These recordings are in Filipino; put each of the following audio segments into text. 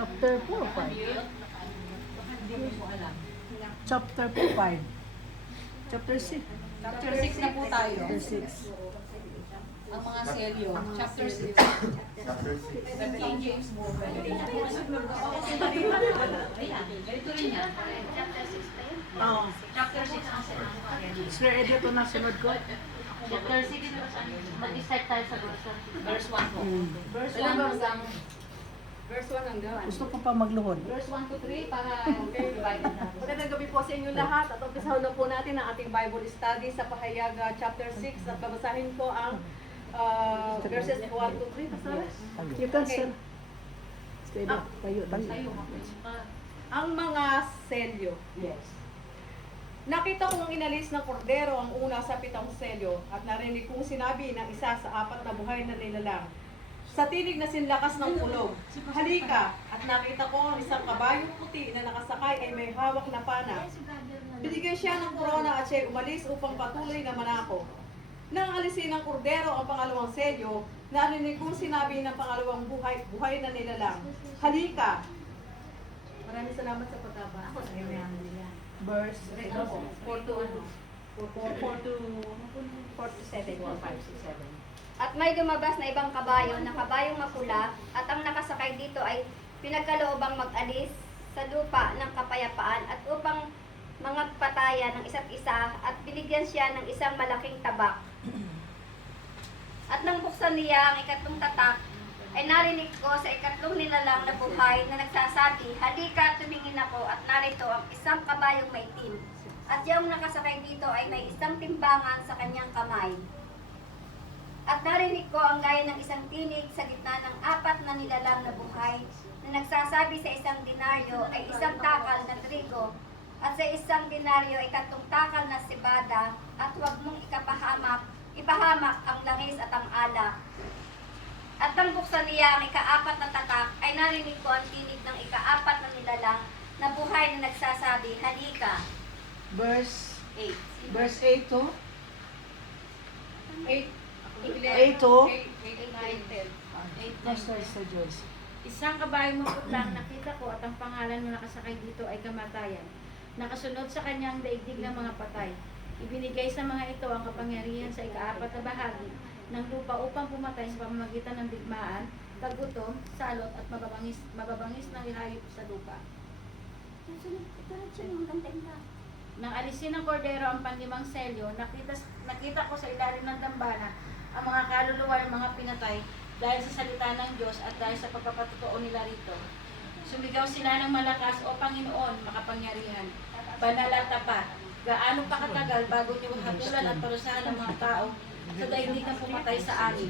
Chapter 4 or 5? Hindi mo po alam. Chapter 5. Chapter 6. Chapter 6 na po tayo. Chapter 6. Ang mga selyo. Chapter 6. Chapter 6. King James mo. Ganito rin yan. Chapter 6 pa yun? Oo. Chapter 6 ang selyo. Sir Eddie, ito na sunod ko. Chapter 6, mag-start tayo sa verse 1. Verse 1 po. Verse Ilang 1 hanggang Verse 1 hanggang 1. Gusto ko pa magluhod. verse 1 to 3 para divided natin. Magandang gabi po sa inyo lahat at umpisahan na po natin ang ating Bible study sa Pahayag chapter 6 at babasahin ko ang verses 1 to 3. Pastor? You can, Okay. sir. Stay there. Tayo. Tayo. Ang mga selyo. Yes. Nakita kong inalis ng kordero ang una sa 7 selyo at narinig kong sinabi ng isa sa 4 na buhay na nilalang. Sa tinig na sinlakas ng ulog, halika, at nakita ko ang isang kabayong puti na nakasakay ay may hawak na pana. Binigyan siya ng korona at siya umalis upang patuloy na manako. Nang alisin ng kordero ang pangalawang selyo, narinig kong sinabi ng pangalawang buhay na nilalang, halika. Maraming salamat sa pagbaba. Verse 4 to 7. 4, 5, 6, 7. At may lumabas na ibang kabayo na kabayong mapula at ang nakasakay dito ay pinagkaloobang mag-alis sa lupa ng kapayapaan at upang mga pataya ng isa't isa at binigyan siya ng isang malaking tabak. At nang buksan niya ang ikatlong tatak, ay narinig ko sa ikatlong nilalang na buhay na nagsasabi, halika, tumingin ako at narito ang isang kabayong maitim. At yung nakasakay dito ay may isang timbangan sa kanyang kamay. At narinig ko ang gaya ng isang tinig sa gitna ng 4 na nilalang na buhay na nagsasabi sa isang denaryo ay isang takal na trigo at sa isang denaryo ay 3 takal na sibada at huwag mong ipahamak ang langis at ang alak. At nang buksan niya ang ika-4 na tatak ay narinig ko ang tinig ng ika-4 na nilalang na buhay na nagsasabi, halika. Verse 8. 8 to 8 8 to 8, 9, 10. Pastor Sir Joyce. Isang kabayo maputlang nakita ko at ang pangalan na nakasakay dito ay kamatayan. Nakasunod sa kanyang daigdig ng mga patay. Ibinigay sa mga ito ang kapangyarihan sa ika-4 na bahagi ng lupa upang pumatay sa pamamagitan ng digmaan, tagutom, salot at mababangis ng ihayop sa lupa. Nang alisin ng kordero ang panlimang selyo, nakita ko sa ilalim ng dambana ang mga kaluluwa ng mga pinatay dahil sa salita ng Diyos at dahil sa pagpapatotoo nila rito. Sumigaw sila ng malakas, O Panginoon, makapangyarihan, banal at tapat. Gaano pa katagal bago niyo hatulan at parusahan ng mga tao sa daigdig na pumatay sa amin?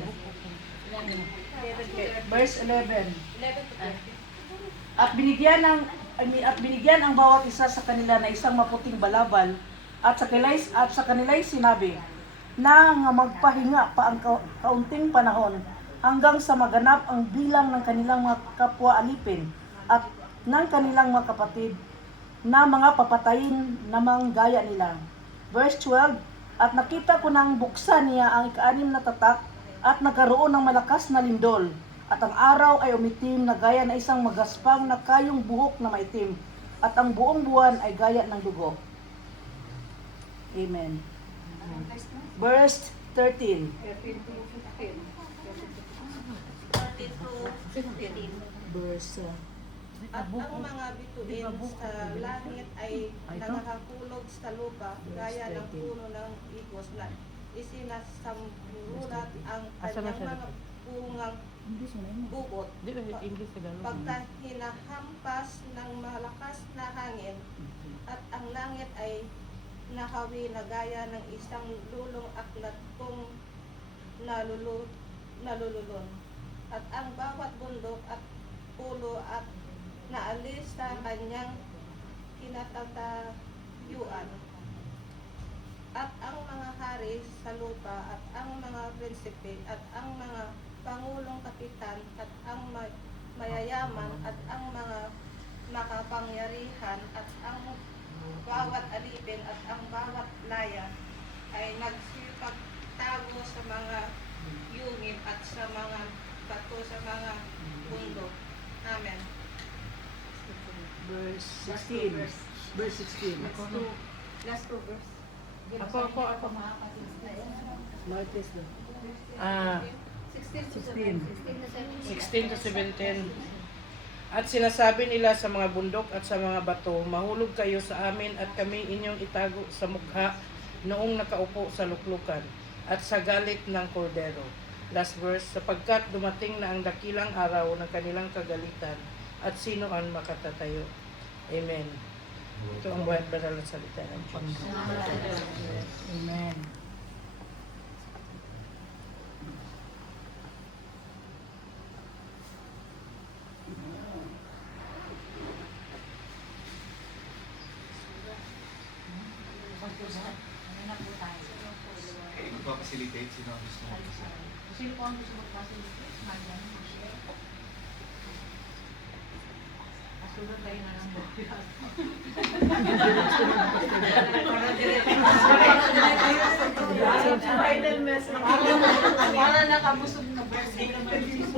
Verse 11. 11 to 13. At binigyan ang bawat isa sa kanila na isang maputing balabal at sa kanila'y sinabi na nga magpahinga pa ang kaunting panahon hanggang sa maganap ang bilang ng kanilang mga kapwa alipin at ng kanilang mga kapatid na mga papatayin namang gaya nila. Verse 12. At nakita ko nang buksan niya ang ika-6 na tatak at nagkaroon ng malakas na lindol. At ang araw ay umitim na gaya na isang magaspang na kayong buhok na maitim. At ang buong buwan ay gaya ng dugo. Amen. Verse 13. 13 to 15. 13 to 15. Verse At ang mga bituin sa langit ay nakakulog sa lupa gaya ng puno ng ikos na isinasambulat ang kanyang mga pungang bubot. Pagka hinahampas ng malakas na hangin at ang langit ay nahawi na gaya ng isang lulong aklat kung nalululon. At ang bawat bundok at pulo at naalis sa kanyang kinatatayuan. At ang mga hari sa lupa at ang mga prinsipe at ang mga pangulong kapitan at ang mayayaman at ang mga makapangyarihan at ang bawat alipin at ang bawat laya ay nagsipagtago sa mga yungib at sa mga bato sa mga bundok. Amen. verse 16. Verse 16. Last two verse. Ako. Martes na. Ah, 16. 16 to 17. At sinasabi nila sa mga bundok at sa mga bato, mahulog kayo sa amin at kami inyong itago sa mukha noong nakaupo sa luklukan at sa galit ng kordero. Last verse, sapagkat dumating na ang dakilang araw ng kanilang kagalitan at sino ang makatatayo. Amen. Ito ang buhay at banal na salita ng Diyos. Amen. Magpa-facilitate sino ang gusto mo kasi. Sino po ang gusto mag-facilitate? Marian, Michelle. Kasunod tayo na ng podcast. Final message. Para nakabusog na birthday naman si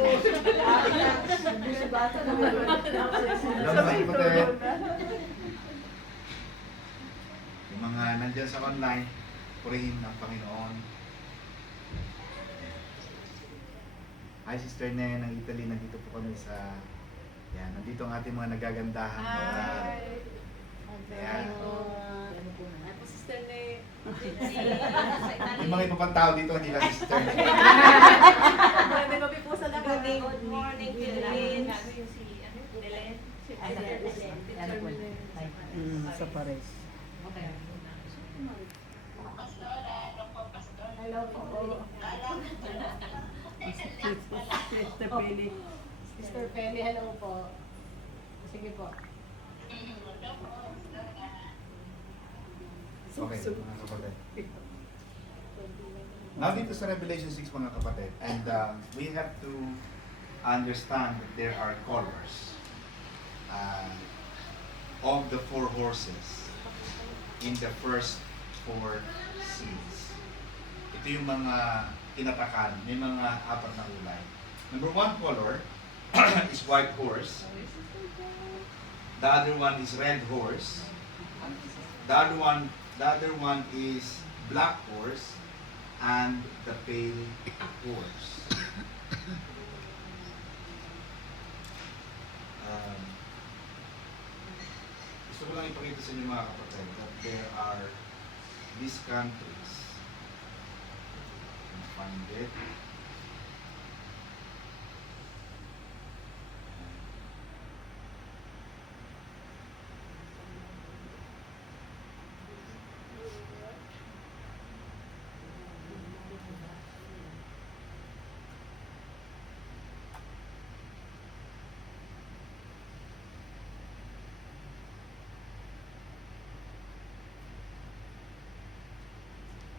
Alam mo mga kapatid, yung mga nandyan sa online, purihin ng Panginoon. Hi Sister Ne ng Italy, nandito po kami sa nandito ang ating mga nagagandahan. Ayan. Ako sister ni Yung mga iba pang tao dito, hindi lang si Sister Ne. May kape po sa lahat. Good morning, Philippines. Sa pares. Hello po. Sister Pili. Sister Penny, hello po. Sige po. Okay, mga kapatid. Now dito sa Revelation 6 mga kapatid, and we have to understand that there are colors of the four horses in the first four seals. Ito yung mga tinatakan, may mga apat na kulay. Number one color is white horse. The other one is red horse. The other one is black horse and the pale horse. Gusto ko lang ipakita sa inyo mga kapatid that there are these countries. Find it.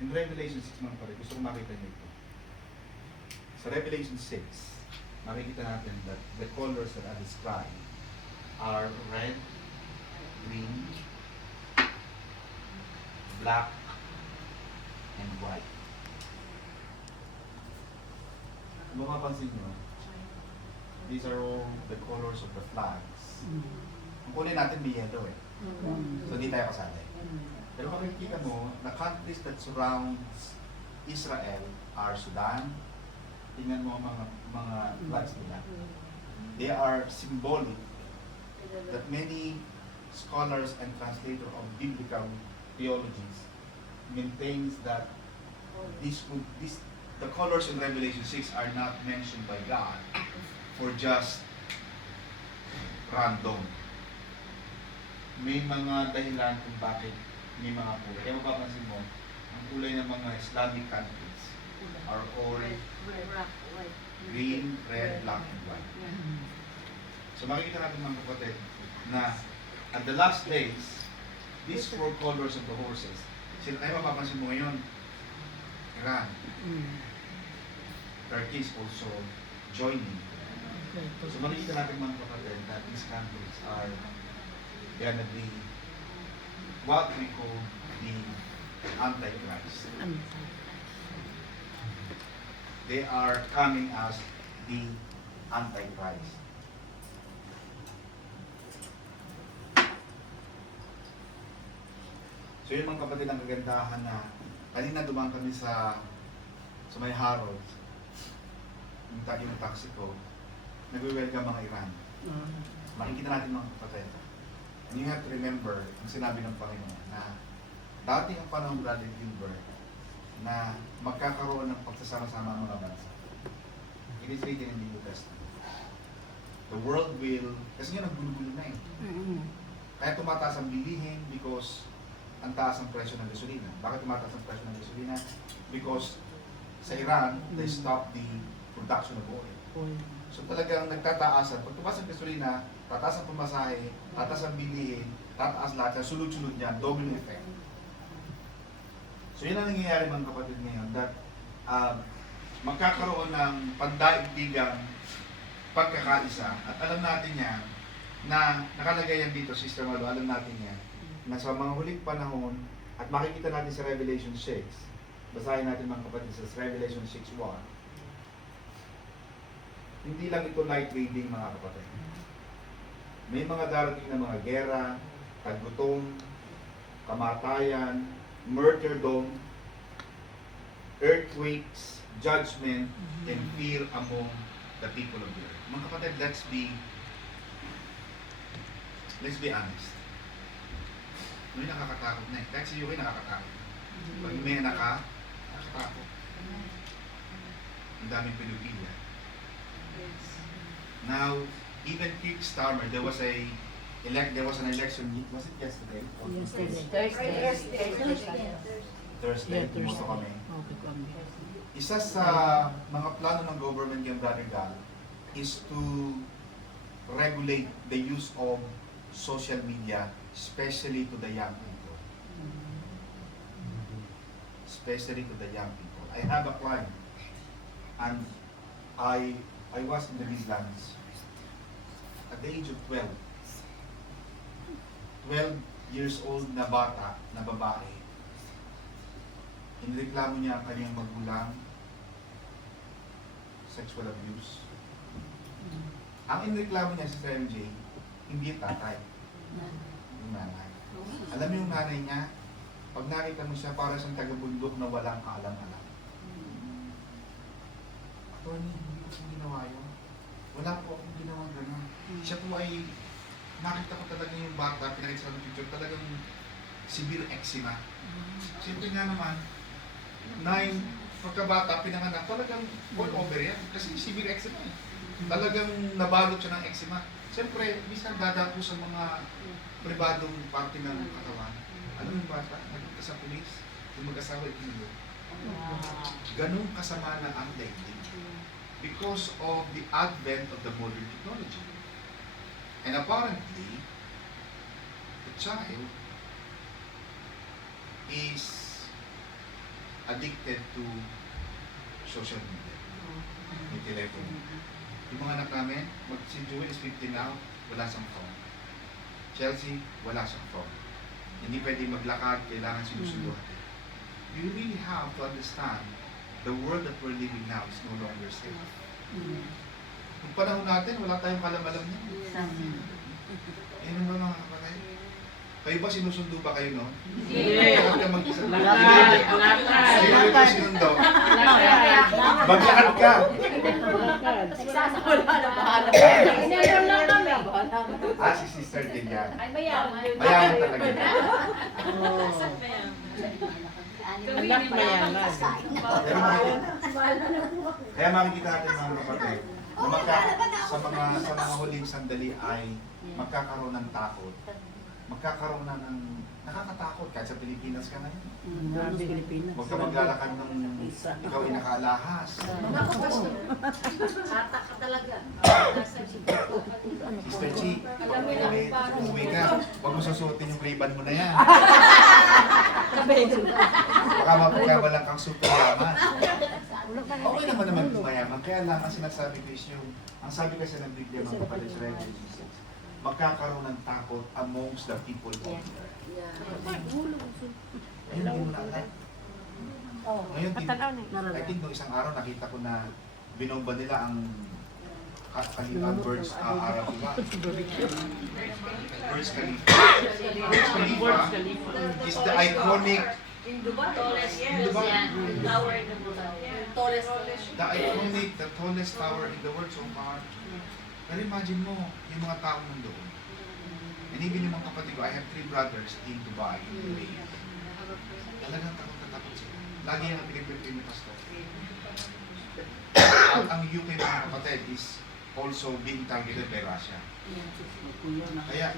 In Revelation 6 mga pare, gusto ko makita niyo ito. Sa Revelation 6, makikita natin that the colors that are described are red, green, black, and white. Kung mapapansin nyo, these are all the colors of the flags. Ang kunin natin may yellow eh. So di tayo kasali. Pero makikita mo, the countries that surrounds Israel are Sudan. Tingnan mo ang mga flags nila. They are symbolic that many scholars and translators of biblical theologies maintains that the colors in Revelation 6 are not mentioned by God for just random. May mga dahilan kung bakit may mga kulay. Kaya mapapansin mo, ang kulay ng mga Islamic countries are all green, red, black, and white. So makikita natin mga kapatid na at the last days, these four colors of the horses, ay mapapansin mo ngayon, Iran, Turkey is also joining. So makikita natin mga kapatid that these countries are gonna be what we call the Antichrist. They are coming as the Antichrist. So yun mga kapatid ang kagandahan na kanina dumaan kami sa may Harrods, yung taxi ko, nagwe-welcome mga Iran. Makikita natin mga kapatid. And you have to remember, ang sinabi ng Panginoon, na dati ang panahon ng Brother Gilbert, na magkakaroon ng pagsasama-sama ang mga bansa. It is written in the New Testament. The world will, kasi nga naggulo-gulo na eh. Kaya tumataas ang bilihin because ang taas ang presyo ng gasolina. Bakit tumataas ang presyo ng gasolina? Because sa Iran, they stop the production of oil. So talagang nagtataasan. Pag tumaas ang gasolina, tataas ang pamasahe, tataas ang bilihin, tataas lahat. Sunod-sunod niyan, double effect. So yun ang nangyayari mga kapatid ngayon, that magkakaroon ng pandaigdigang pagkakaisa. At alam natin yan, na nakalagay yan dito, Sister Malo, alam natin yan, na sa mga huling panahon, at makikita natin sa Revelation 6, basahin natin mga kapatid sa Revelation 6:1. Hindi lang ito light reading mga kapatid. May mga darating na mga gera, taggutom, kamatayan, martyrdom, earthquakes, judgment, and fear among the people of the earth. Mga kapatid, let's be honest. May nakakatakot na eh. Kahit si Yuki nakakatakot. Pag may nakakatakot. Ang daming pedophilia. Now, even Keith Starmer, there was an election, was it yesterday? Thursday, gusto kami. Isa sa mga plano ng government yung Brother Gal is to regulate the use of social media, especially to the young people. Especially to the young people. I have a client, and I was in the Midlands at the age of 12. 12 years old na bata, na babae. Inireklamo niya ang kanyang magulang, sexual abuse. Ang inireklamo niya sa MJ, hindi yung tatay, yung nanay. Alam mo yung nanay niya, pag nakita mo siya, para siyang taga-bundok na walang kaalam-alam. Tony, hindi ko ginawa yun. Wala po akong ginawa gano'n. Siya po ay, nakita ko talaga yung bata, pinakita sa picture, talagang severe eczema. Siyempre nga naman, pagkabata, pinanganak, talagang all over yan. Kasi severe eczema eh. Talagang nabalot siya ng eczema. Siyempre, minsan dadako sa mga pribadong parte ng katawan. Alam mo yung bata, nagpunta sa pulis, yung mag-asawa ikinulo. Ganun kasama na ang daigdig. Because of the advent of the modern technology. And apparently, the child is addicted to social media. May telephone. Yung mga anak namin, si Jewel is 15 now, wala siyang phone. Chelsea, wala siyang phone. Hindi pwede maglakad, kailangan sinusunduhan. You really have to understand the world that we're living now is no longer safe. Kung panahon natin, wala tayong kalam-alam niya. Yan ba mga kapatid? Kayo ba sinusundo ba kayo, no? Hindi. Bakit ka mag-isa? Lakad. Sino ito sinundo? Maglakad ka! Wala na, bahala. Meron lang kami. Ah, si Sister din yan. Ay, mayaman. Mayaman talaga yan. Anak mayaman. Kaya makikita natin mga kapatid, na sa mga huling sandali ay magkakaroon ng takot. Magkakaroon na ng nakakatakot kahit sa Pilipinas ka ngayon. Huwag ka maglalakad ng ikaw ay nakalahas. Bata ka talaga. Sister Chi, pag umuwi ka, huwag mo susuotin yung Ray-Ban mo na yan. Baka mapagkabalang kang super yaman. Okay naman naman mayaman, kaya lang ang sinasabi ko is yung, ang sabi kasi ng Biblia mga kapatid sa Revelation 6, magkakaroon ng takot amongst the people of the earth. Ayun yung nakalala. Ngayon, I think nung isang araw nakita ko na binomba nila ang Burj Khalifa. Burj Khalifa. Burj Khalifa is the iconic, Tallest, Dubai. tower in the world. Tallest. the tallest tower in the world so far. Pero imagine mo, yung mga taong nandoon. And even yung mga kapatid ko, I have 3 brothers in Dubai, in UAE. Talagang takot sila. Lagi yung pinipipin ni Pastor. At ang UK mga kapatid is also being targeted by Russia. Kaya,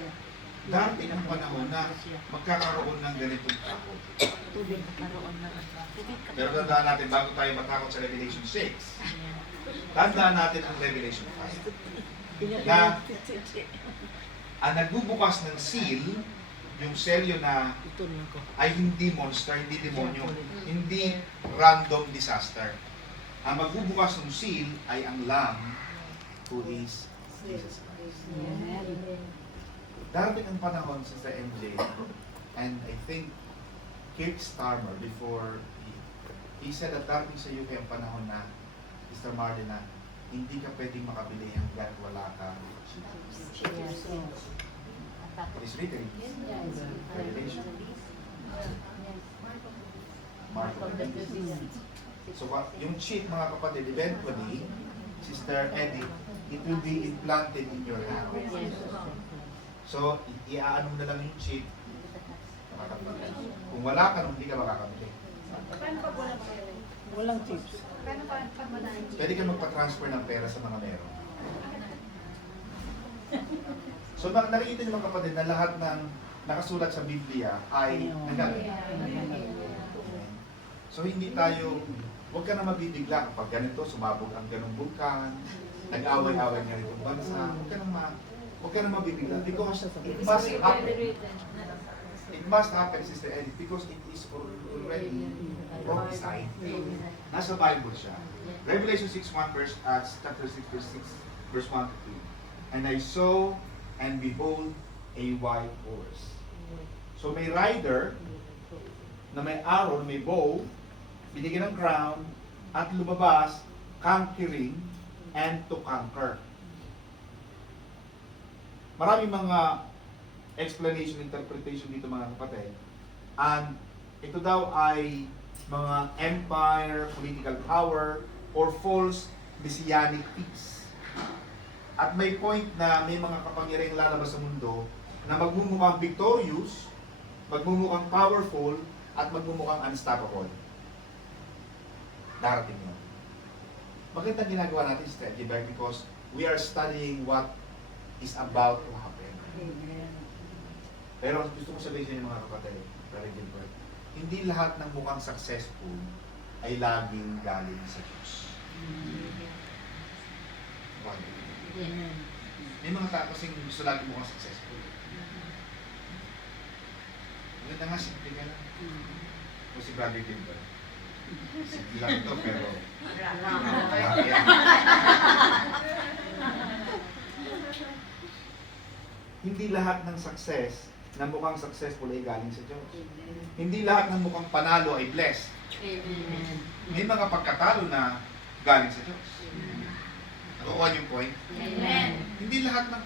darating ang panahon na magkakaroon ng ganitong takot. Pero tandaan natin, bago tayo matakot sa Revelation 6, tandaan natin ang Revelation 5. Na ang nagbubukas ng seal, yung selyo na ay hindi monster, hindi demonyo, hindi random disaster. Ang magbubukas ng seal ay ang Lamb who is Jesus Christ. Darating ang panahon, Sister MJ, and I think Kirk Starmer before he said that darating sa UK ang panahon na Sister Marley na hindi ka pwedeng makabili hanggang wala ka cheat. It is written. Revelation. Mark. So yung cheat mga kapatid, eventually, Sister Eddie, it will be implanted in your hand. So, iaano mo na lang yung cheat, makakabili. Kung wala ka, hindi ka makakabili. Walang tips. Pwede ka magpa-transfer ng pera sa mga meron. So, nakikita niyo mga kapatid na lahat ng nakasulat sa Biblia ay nagaling. So, hindi tayo, huwag ka na mabibigla kapag ganito, sumabog ang ganong bulkan, nag-away-away nga itong bansa, huwag ka na mabibigla because it must happen. It must happen, Sister Edith, because it is already prophesied. Nasa Bible siya. Revelation 6:1 chapter 6 verse 1 to 2. And I saw and behold a white horse. So may rider na may arrow, may bow, binigyan ng crown, at lumabas, conquering and to conquer. Maraming mga explanation, interpretation dito mga kapatid. And ito daw ay mga empire, political power, or false messianic peace. At may point na may mga kapangyarihang lalabas sa mundo na magmumukhang victorious, magmumukhang powerful, at magmumukhang unstoppable. Darating yun. Magandang ginagawa natin sa Gilbert because we are studying what is about to happen. Pero gusto ko sabihin sa inyo mga kapatid, Brother Gilbert, hindi lahat ng mukhang successful ay laging galing sa Diyos. May mga tao kasing gusto lagi mukhang successful. Maganda nga, simple ka lang. O si Brother Gilbert. Simple lang ito, pero malaki yan. Hindi lahat ng success na mukhang successful ay galing sa Diyos. Hindi lahat ng mukhang panalo ay blessed. May mga pagkatalo na galing sa Diyos. Nakukuha niyo yung point? Amen. Hindi lahat ng...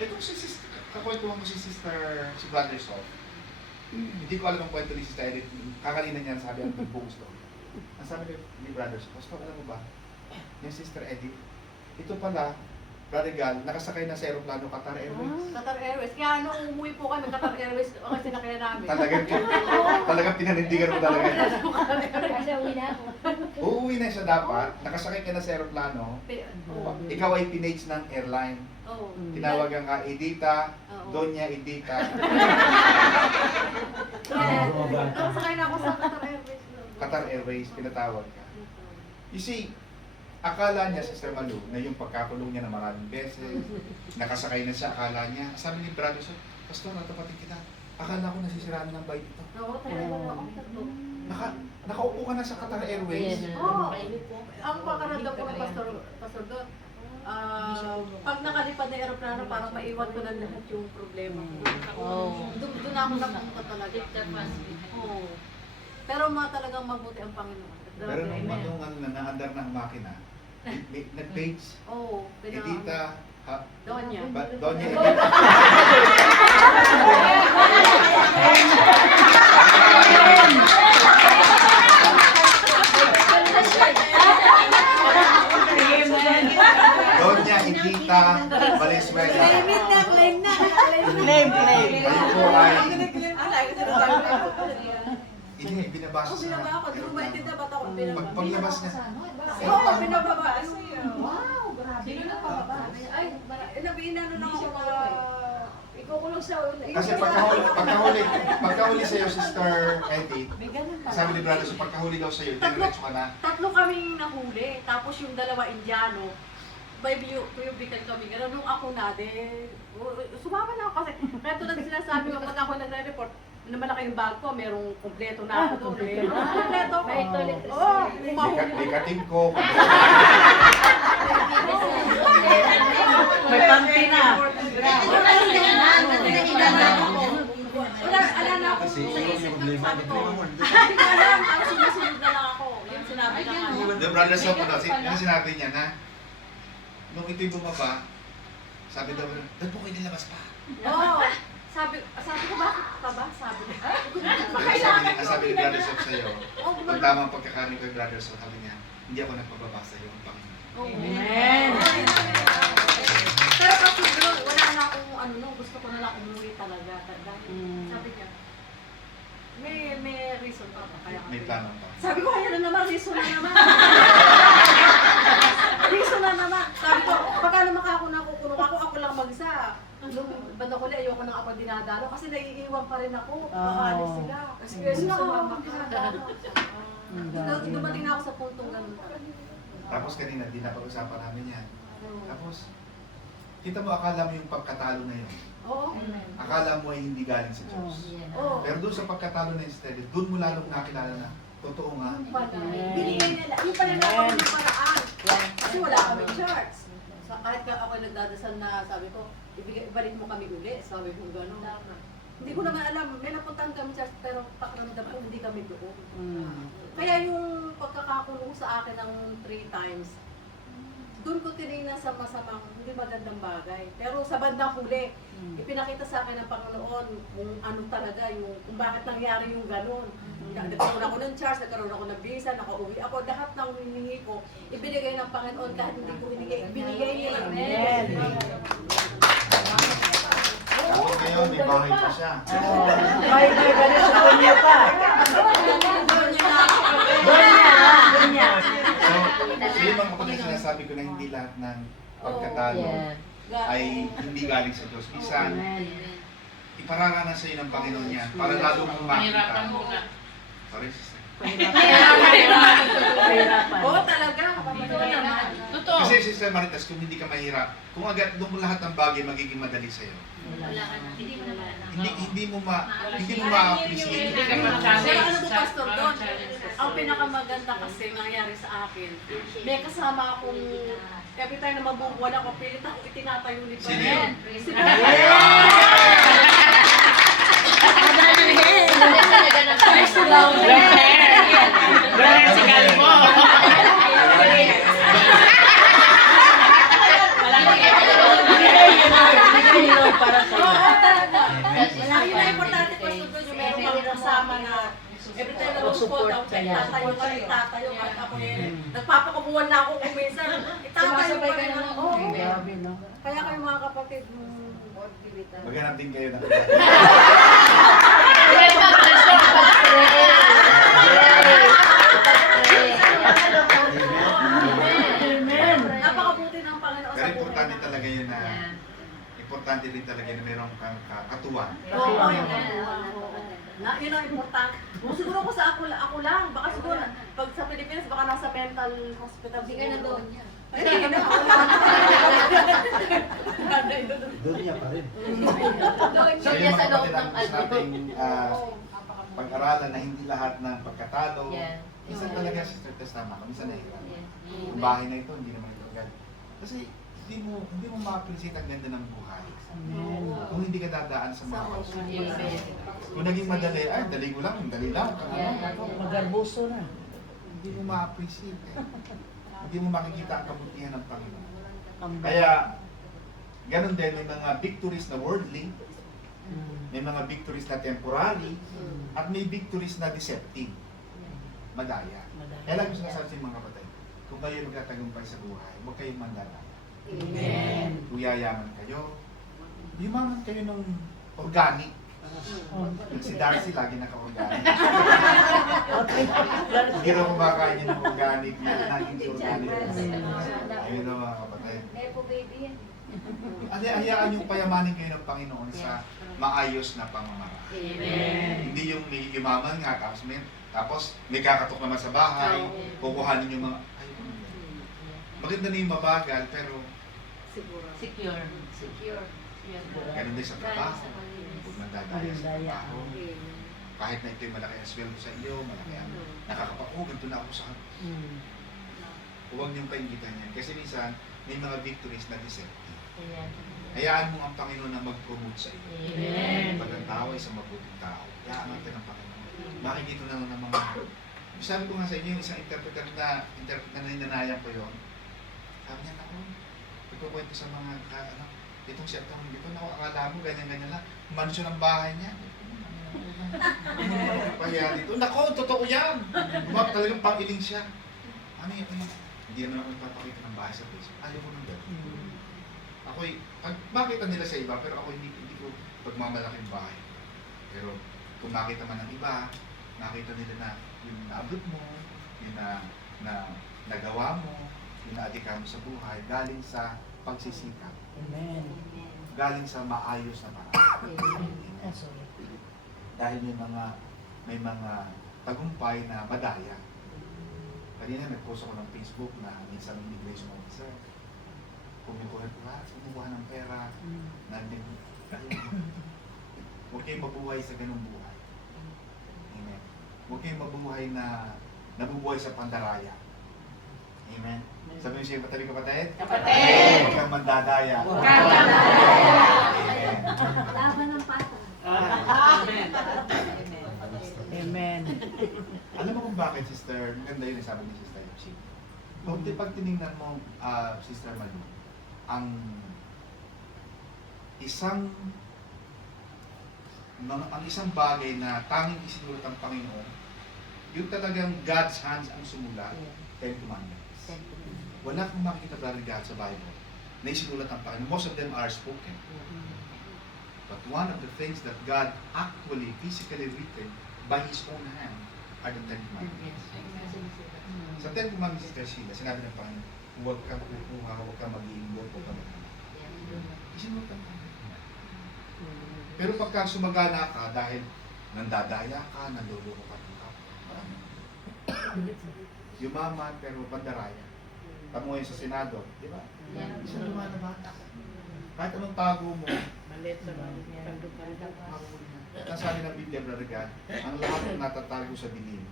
Kung si Sister, kakwentuhan mo si Sister, si Brother Saul. Hindi ko alam ang kwento ni Sister Edith. Kakalina niya sabi ang books daw. Ang sabi ni Brother Saul, Pastor, alam mo ba? Yung Sister Edith, ito pala, Brother Gal, nakasakay na sa aeroplano Qatar Airways. Qatar Airways. Kaya nung umuwi po kami, Qatar Airways ang sinakyan namin. Talagang pinanindigan mo talaga. Kasi uwi na ako. Uuwi na siya dapat, nakasakay ka na sa aeroplano, ikaw ay pinage ng airline. Oo. Tinawagan ka, Edita, Oo. Donya Edita. Nakasakay na ako sa Qatar Airways. Qatar Airways, pinatawag ka. You see, akala niya, Sister Malu, na yung pagkakulong niya na maraming beses, nakasakay na siya, akala niya, sabi ni Brother Saul, Pastor, natapatin kita, akala ko nasisiraan ng bike ito. Oo, talaga ako. Nakaupo ka na sa Qatar Airways. Oo. Ang pakaramdam ko ng pastor doon, pag nakalipad na aeroplano, parang maiwan ko na lahat yung problema. Doon ako napunta talaga. Oo. Pero talagang mabuti ang Panginoon. Pero nung naandar ng makina, Nag-page. Oo, Edita. Donya. Donya Edita. Donya Edita Valenzuela. Claim. Kayo po ay... Hindi, binabasa sa... Binaba ako, di mo maintindihan ba't ako binaba? Paglabas niya. Oo, binababa. Wow, grabe. Sino nagpababa? Ay, inano lang ako mga... Ikukulong sa ulo. Kasi pagkahuli sa'yo, Sister Eddie, sabi ni Brother, so pagkahuli daw sa'yo, diretso ka na. Tatlo kaming nahuli, tapos yung dalawa Indiano, may biyubikan kami gano'n. Nung ako na, sumama na ako kasi, kaya tulad sinasabi ko, pag ako nagre-report, na malaki yung bag ko, merong kompleto na ako doon. Kompleto ko. May toilet Oo, May kating ko. May panty na. Wala na ako. Sabi ko, hindi ko alam, tapos sumusunod na lang ako. Yung sinabi na nga. The Brother Sam mo daw, yung sinabi niya na, nung ito'y bumaba, sabi daw, doon po kayo nilabas pa. Oo. Sabi ko, bakit ka ba? Sabi ko. Sabi ni Brother Sam sa'yo, kung tamang pagkakaroon ko yung Brother Sam, sabi niya, hindi ako nagpababa sa'yo ang Panginoon. Amen. Pero kasi doon, wala na akong gusto ko na lang umuwi talaga. Sabi niya, may reason pa ba? Kaya May plano pa. sabi ko, kaya na naman, reason na naman. Reason na naman. Sabi ko, baka naman ako nakukulong ako lang mag-isa. Nung banda ko ayoko nang ako dinadalo kasi naiiwan pa rin ako. Makaalis sila. Kasi sumama ka. Dumating na ako sa puntong ganun. Tapos kanina, di napag-usapan namin yan. Tapos, kita mo, akala mo yung pagkatalo na yun. Oo. Akala mo ay hindi galing sa Diyos. Oo. Pero doon sa pagkatalo na instead, doon mo lalong nakilala na, totoo nga. Binigay nila. Yung pala na ako ng paraan. Kasi wala kami church. Kahit ako nagdadasal na sabi ko, ibalik mo kami uli. Sabi ko gano'n. Hindi ko naman alam, may napuntahan kami church pero pakiramdam ko hindi kami doon. Kaya yung pagkakakulong sa akin ng 3 times, doon ko tinignan sa masamang, hindi magandang bagay. Pero sa bandang huli, ipinakita sa akin ng Panginoon kung ano talaga, kung bakit nangyari yung gano'n. Nagkaroon ako ng charge, nagkaroon ako ng visa, nakauwi ako. Lahat ng hiningi ko, ibinigay ng Panginoon kahit hindi ko ibinigay niya. Amen. Tapos ngayon, may bahay pa siya. May ganun sa punya pa. Donya. So yun mga kapatid, sinasabi ko na hindi lahat ng pagkatalo ay hindi galing sa Diyos. Minsan, ipararanas sa iyo ng Panginoon yan para lalo mong makita. Sorry, sister. Oo talaga. Totoo. Kasi Sister Maritas, kung hindi ka mahirap, kung agad doon mo lahat ng bagay magiging madali sa iyo. Wala ka na. Hindi mo naman. Hindi mo ma-appreciate. Pero ano po, Pastor, doon, ang pinakamaganda kasi nangyari sa akin, may kasama akong, every time na mabubuwala ako, pilit ako itinatayo ni Sino Brian. yun? Si Si Calvo. Para sa iyo. Ayun na importante pa sa doon, yung meron kami kasama na every time na mag-support ako, tatayo ka, ako nagpapakubuhan na ako kung minsan, itatayo pa rin ako. Grabe, no? Kaya kayo mga kapatid, Maghanap din kayo ng napakabuti ng Panginoon Pero sa importante talaga yun na importante rin talaga na mayroong kang katuwang. Oo, yun ang importante. Siguro ko sa ako lang, baka siguro pag sa Pilipinas baka nasa mental hospital. Hindi ka na doon niya. Ay, hindi na. Doon niya pa rin. Doon So niya yung sa mga loob kapatid, ng ang gusto nating pag-aralan na hindi lahat ng pagkatalo. Yan. Minsan talaga, Sister Tess, tama ka. Minsan nahihirap. Yung bahay na ito, hindi naman ito agad. Kasi hindi mo ma-appreciate ang ganda ng buhay. Kung hindi ka dadaan sa mga kung naging madali, ay, dali ko lang, dali lang. Magarboso na. Hindi mo ma-appreciate. hindi mo makikita ang kabutihan ng Panginoon. Kaya, ganun din, may mga victories na worldly, may mga victories na temporary, at may victories na deceptive. Madaya. Kaya lang yung sinasabi sa mga kapatid, kung kayo magtatagumpay sa buhay, huwag kayong mandala. Amen. Kung yayaman kayo, yumaman kayo ng organic. Si Darcy lagi naka-organic. Hindi na kumakain yun ng organic, naging organic. Ayun na mga kapatid. Nepo baby yan. Hayaan yung payamanin kayo ng Panginoon sa maayos na pamamaraan. Hindi yung may yumaman nga, tapos may kakatok naman sa bahay, kukuhanin yung mga, maganda na yung mabagal, pero Secure. ganun din sa trabaho. Huwag mandadaya sa trabaho. Kahit na ito'y malaki ang sweldo sa iyo, malaki ang ganito na ako sa huwag niyong paingitan yan. Kasi minsan, may mga victories na deceptive. Hayaan mo ang Panginoon na mag-promote sa iyo. Pag ang tao ay isang mabuting tao, hayaan natin ang Panginoon. Makikita na ng mga... Sabi ko nga sa inyo, yung isang interpreter na ninanayan ko yun, sabi niya, ako, ikukwento sa mga, itong siya itong dito, akala mo, ganyan-ganyan lang, mansyon ang bahay niya. Pahiya dito, nako, totoo yan! Talagang pangiling siya. Ano yun? Hindi naman ako nagpapakita ng bahay sa Facebook. Ayaw ko nang gano'n. Ako'y, makita nila sa iba, pero ako hindi ko pagmamalaking bahay. Pero kung makita man ng iba, makita nila na yung naabot mo, yung na nagawa mo, yung naadika mo sa buhay, galing sa pagsisikap. Amen. Galing sa maayos na paraan. Dahil may mga tagumpay na madaya. Kanina nag-post ako ng Facebook na minsan immigration officer. Kumukuha ng pera, huwag kayong mabuhay sa ganung buhay. Amen. Huwag kayong mabuhay na nabubuhay sa pandaraya. Amen. Sabi mo siya, patabi kapatid? Kapatid! Huwag kang mandadaya. Amen. Laban ng pata. Amen. Alam mo kung bakit, Sister? Maganda yun sabi ni Sister Yopsi. Pag tinignan mo, Sister Malu, ang isang bagay na tanging isinulat ng Panginoon, yung talagang God's hands ang sumulat, 10 Commandments. Wala kang makikita brother God sa Bible na isinulat ng Panginoon. Most of them are spoken. But one of the things that God actually physically written by His own hand are the 10 Commandments. Sa 10 Commandments, Sister Sheila, sinabi ng Panginoon, huwag kang kukuha, huwag kang mag-iimbog, huwag kang mag-iimbog. Isinulat ng Panginoon. Pero pagka sumagana ka dahil nandadaya ka, nanduloko ka ng kapwa. Yumaman pero pandaraya. Tamo ngayon sa Senado, di ba? Isang lumalabas. Kahit anong tago mo, Malit sa mga ang sabi ng Biblia, Brother God, ang lahat ng natatago sa dilim,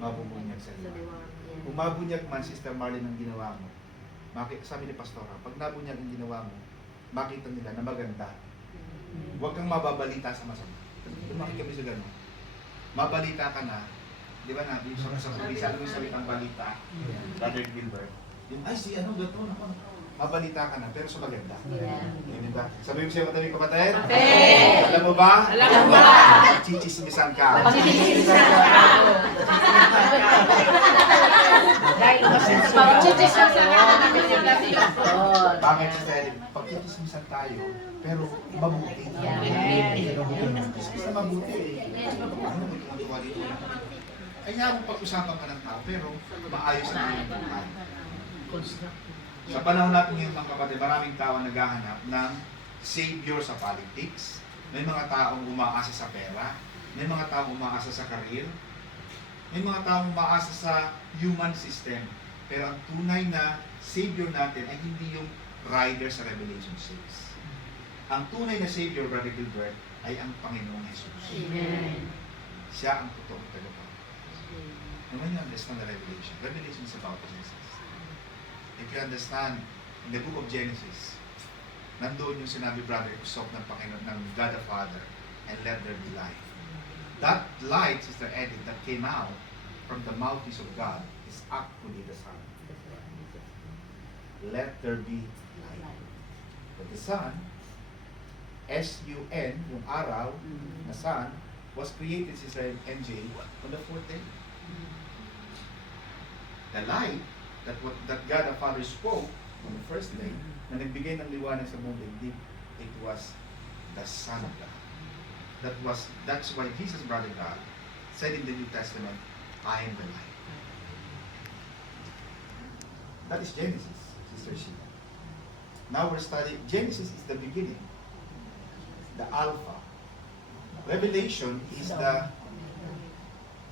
mabubunyag sa liwanag. Kung mabunyag man, Sister Marlene, ang ginawa mo, sabi ni Pastora, pag nabunyag ang ginawa mo, makita nila na maganda. Huwag kang mababalita sa masama. Kung makikita mo sa gano'n, mabalita ka na, di ba na, yung sa pulisa, ano yung salitang balita, Brother Gilbert, yung, ay, si ano, gato, mabalita ka na, pero sa maganda. Yun ba? Sabi mo siya, matabi kapatid? Alam mo ba? Alam mo ba? Chichismisan ka. Bakit siya? Pag chichismisan tayo, pero mabuti. Chismis na mabuti eh. Ano may tumatawa dito? Ay nga kung pag-usapan ka ng tao, pero maayos na yung buhay. Sa panahon natin ngayon mga kapatid, maraming tao naghahanap ng savior sa politics. May mga taong umaasa sa pera. May mga taong umaasa sa career. May mga taong umaasa sa human system. Pero ang tunay na savior natin ay hindi yung rider sa Revelation 6. Ang tunay na savior, Brother Gilbert, ay ang Panginoong Jesus. Amen. Siya ang totoong tagapagligtas. When you understand the Revelation, Revelation is about Jesus. If you understand, in the book of Genesis, nandoon yung sinabi, brother, usok ng Panginoon, ng God the Father, and let there be light. That light, Sister Edith, that came out, from the mouthpiece of God is actually the sun. Let there be light. But the sun, S-U-N, yung araw, na sun, was created, Sister MJ, on the fourth day. The light that God the Father spoke on the first day, na nagbigay ng liwanag sa buong daigdig, it was the Son of God. That's why Jesus, brother God, said in the New Testament, I am the light. That is Genesis, Sister Sheila. Now we're studying, Genesis is the beginning, the Alpha. Revelation is the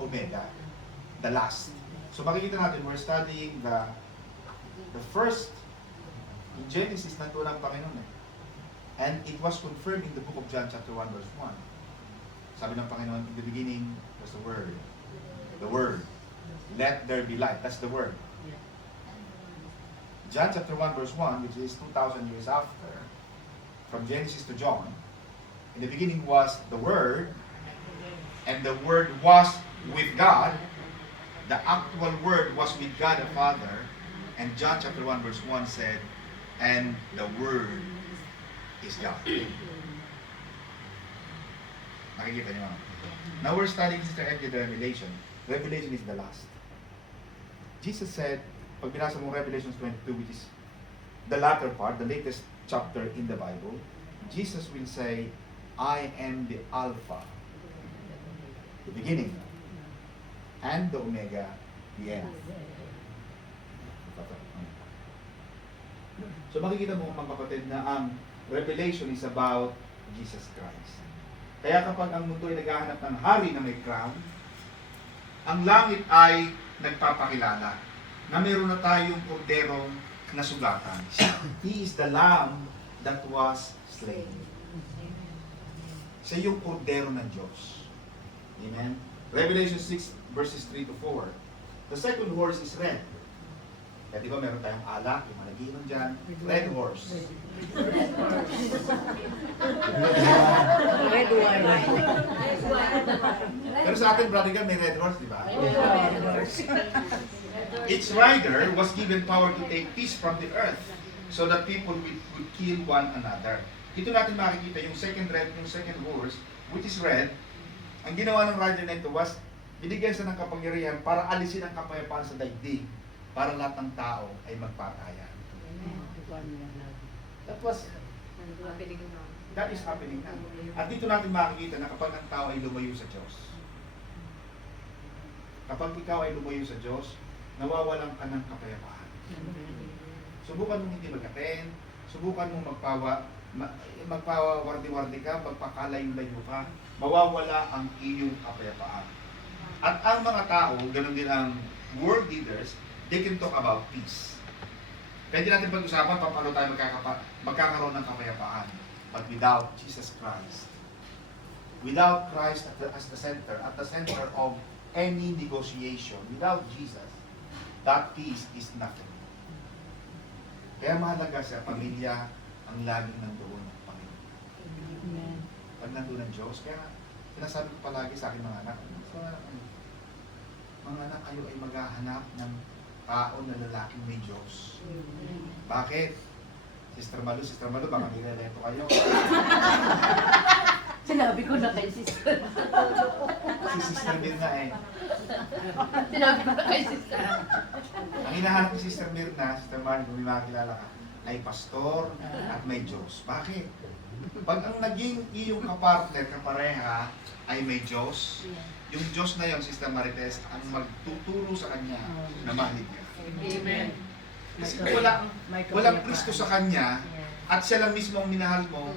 Omega, the last. So makikita natin, we're studying the first. In Genesis, nandun ang Panginoon eh. And it was confirmed in the book of John chapter 1 verse 1. Sabi ng Panginoon, in the beginning was the Word. The Word. Let there be light. That's the Word. John chapter 1 verse 1, which is 2,000 years after, from Genesis to John, in the beginning was the Word, and the Word was with God. The actual Word was with God the Father, and John chapter 1 verse 1 said, and the Word is God. Nakikita niyo? Now we're studying, Sister Edgar, the Revelation. Revelation is the last. Jesus said, pag binasa mo Revelation 22, which is the latter part, the latest chapter in the Bible, Jesus will say, I am the Alpha, the beginning, and the Omega, the end. So makikita mo, mga kapatid, na ang Revelation is about Jesus Christ. Kaya kapag ang mundo ay naghahanap ng hari na may crown, ang langit ay nagpapakilala na meron na tayong korderong nasugatan. He is the Lamb that was slain. Siya yung kordero ng Diyos. Amen? Revelation 6 verses 3 to 4. The second horse is red. Kaya di ba meron tayong alak, yung malaginom dyan, red horse. Red wine. Pero sa atin, brother God, may red horse, di ba? Its rider was given power to take peace from the earth so that people would kill one another. Dito natin makikita yung second horse, which is red. Ang ginawa ng rider na ito was, binigyan siya ng kapangyarihan para alisin ang kapayapaan sa daigdig, para lahat ng tao ay magpatayan. That is happening now. At dito natin makikita na kapag ang tao ay lumayo sa Diyos, kapag ikaw ay lumayo sa Diyos, nawawalan ka ng kapayapaan. Subukan mong hindi mag-attend, subukan mong magpawardi-wardi ka, magpakalayo-layo ka, mawawala ang iyong kapayapaan. At ang mga tao, ganun din ang world leaders, they can talk about peace. Pwede natin pag-usapan paano tayo magkakaroon ng kapayapaan. But without Jesus Christ, without Christ as the center of any negotiation, without Jesus, that peace is nothing. Kaya mahalaga sa pamilya ang laging nandoon ng Panginoon. Pag nandoon ng Diyos, kaya sinasabi ko palagi sa aking mga anak, mga anak, kayo ay maghahanap ng tao na lalaking may Diyos. Bakit? Sister Malu, baka nileleto kayo. Sinabi ko na kay sister. Si Sister Mirna eh. Sinabi ko na kay sister. Ang hinahanap ni Sister Mirna, Sister Malu, kung may makakilala ka, ay pastor at may Diyos. Bakit? Pag ang naging iyong kapartner, kapareha, ay may Diyos, yung Diyos na yun, Sister Marites, ang magtuturo sa Kanya na mahalin ka. Amen. Kasi walang Kristo sa Kanya, at siya lang mismo ang minahal mo,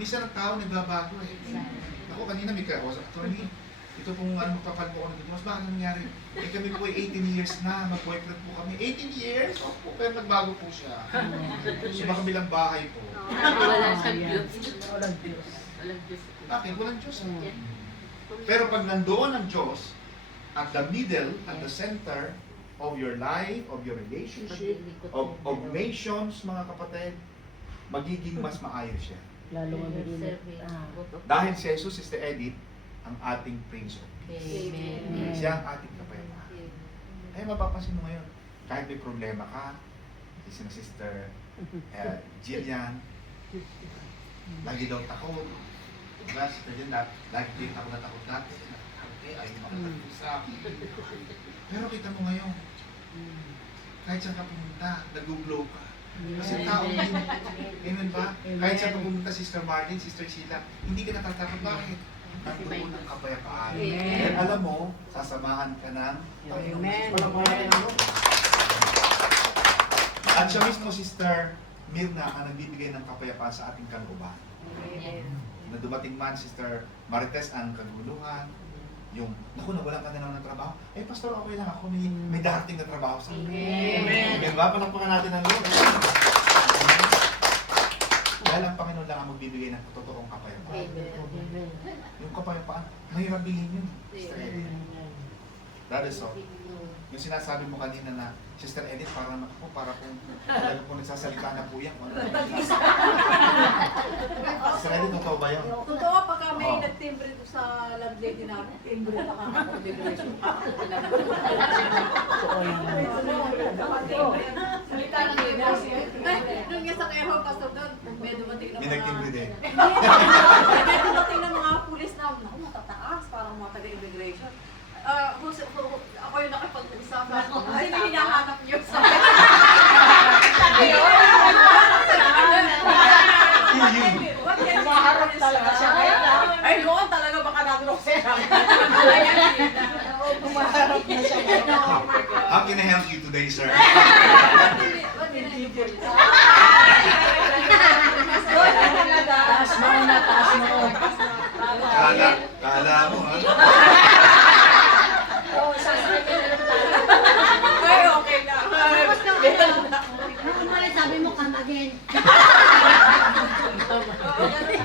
minsan ang tao nagbabago eh. Ako kanina may kausap, attorney, ito pong magpapal po ako ng mas bakit nangyari? Eh kami po ay 18 years na, mag-boyfriend po kami. 18 years? Opo, pero nagbago po siya. So baka bilang bahay po. Wala siyang Diyos. Bakit? Walang Diyos. Pero pag nandoon ang Diyos, at the middle, at the center of your life, of your relationship, of nations, mga kapatid, magiging mas maayos siya. Lalo Dahil si Jesus, Sister Edith, ang ating Prince of Peace. Amen. Siya ang ating kapayapaan. Ay, mapapansin mo ngayon, kahit may problema ka, si Sister Jillian, lagi daw takot. Diba, Sister Jillian, lagi din takot na takot natin. Ayaw makapag-usap. Pero kita mo ngayon, kahit saan ka pumunta, nag-glow ka. Kasi tao din. Amen ba? Kahit saan ka pumunta, Sister Marlene, Sister Sheila, hindi ka natatakot. Bakit? Nagbuo ng kapayapaan. Then alam mo, sasamahan ka ng Panginoon. At siya mismo, Sister Mirna, ang nagbibigay ng kapayapaan sa ating kalooban. Na dumating man, Sister Marites, ang kaguluhan, yung, naku, nawalan ka na naman ng trabaho. Eh, Pastor, okay lang ako, may darating na trabaho sa akin. Amen. Ba? Palakpakan natin ang Lord. Dahil ang Panginoon lang ang magbibigay ng totoong kapayapaan. Yung kapayapaan, mahirap bilhin yun. Sister Edith. That is so. Yung sinasabi mo kanina na, Sister Edith, para ako, para kung nagsasalita na po yan. Sister Edith, totoo ba yun? Totoo, pagka may nagtimbre doon sa landlady namin, timbre na kami ng liberation. Salita ng leaders. Doon nga sa Quezon, Pastor, doon, may dumating na May nagtimbre din. may dumating na mga pulis na, naku, matataas, parang mga taga-immigration. Ako yung nakipag-usap na ako. Sino hinahanap niyo sa Maharap talaga siya. Ay, noon talaga baka nag-rock siya. Maharap na siya. How can I help you today, sir? Taas mo na, taas mo. Kala mo, ha? Ay, okay na. Sabi mo, come again.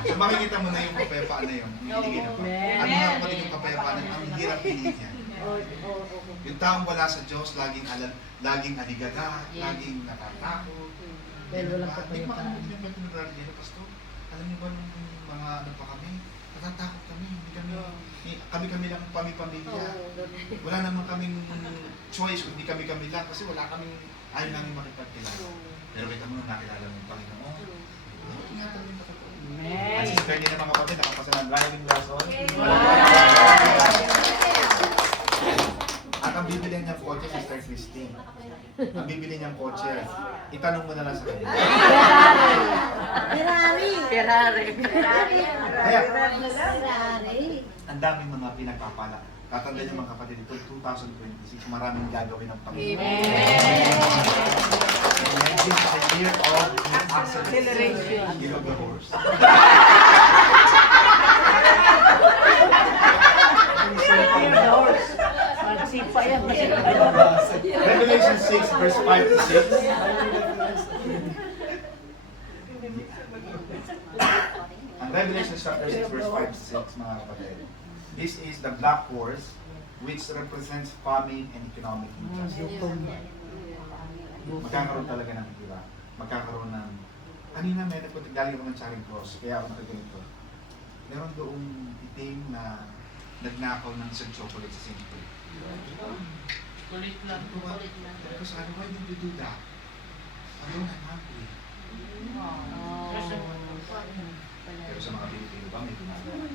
So makikita mo na yung kapayapaan na yun, hiniligin na pa. Ano nga pa din yung kapayapaan na ang hirap piliin niya. Yung taong wala sa Diyos, laging aligaga, laging natatakot. Dahil walang Hindi ko kapayapaan. makalimutan yung kwento ng Brother Nero, Pastor. Alam niyo ba nung mga ano pa kami, natatakot kami, kami lang pamilya. Wala naman kaming choice kundi kami lang kasi wala kaming ayaw namin makipagkilala. Pero kita mo nung nakilala mo yung Panginoon. Ingatan din ako. At sister niya ng mga kapatid, nakapasa ng driving lesson. At ang bibili niyang kotse, Sister Christine. Ang bibili niyang kotse, itanong mo na lang sa kanya. Ferrari. Kaya, ang daming mga pinagpapala. Tatanda niyo mga kapatid, ito 2026, maraming gagawin ng Panginoon. And this is a year of acceleration. Year of the horse. Magsipa yan. Revelation 6 verse 5 to 6. Ang Revelation chapter 6 verse 5 to 6, mga kapatid. This is the black horse which represents famine and economic injustice. Magkakaroon talaga ng iba. Magkakaroon ng... Kanina may galing ako ng Charing Cross, kaya ako nakaganito. Meron doong itim na nagnakaw ng isang chocolate sa Singapore. Kulit lang. Tapos ano, why did you do that? Alone, I'm hungry. Pero sa mga Pilipino ba, may ginagawa?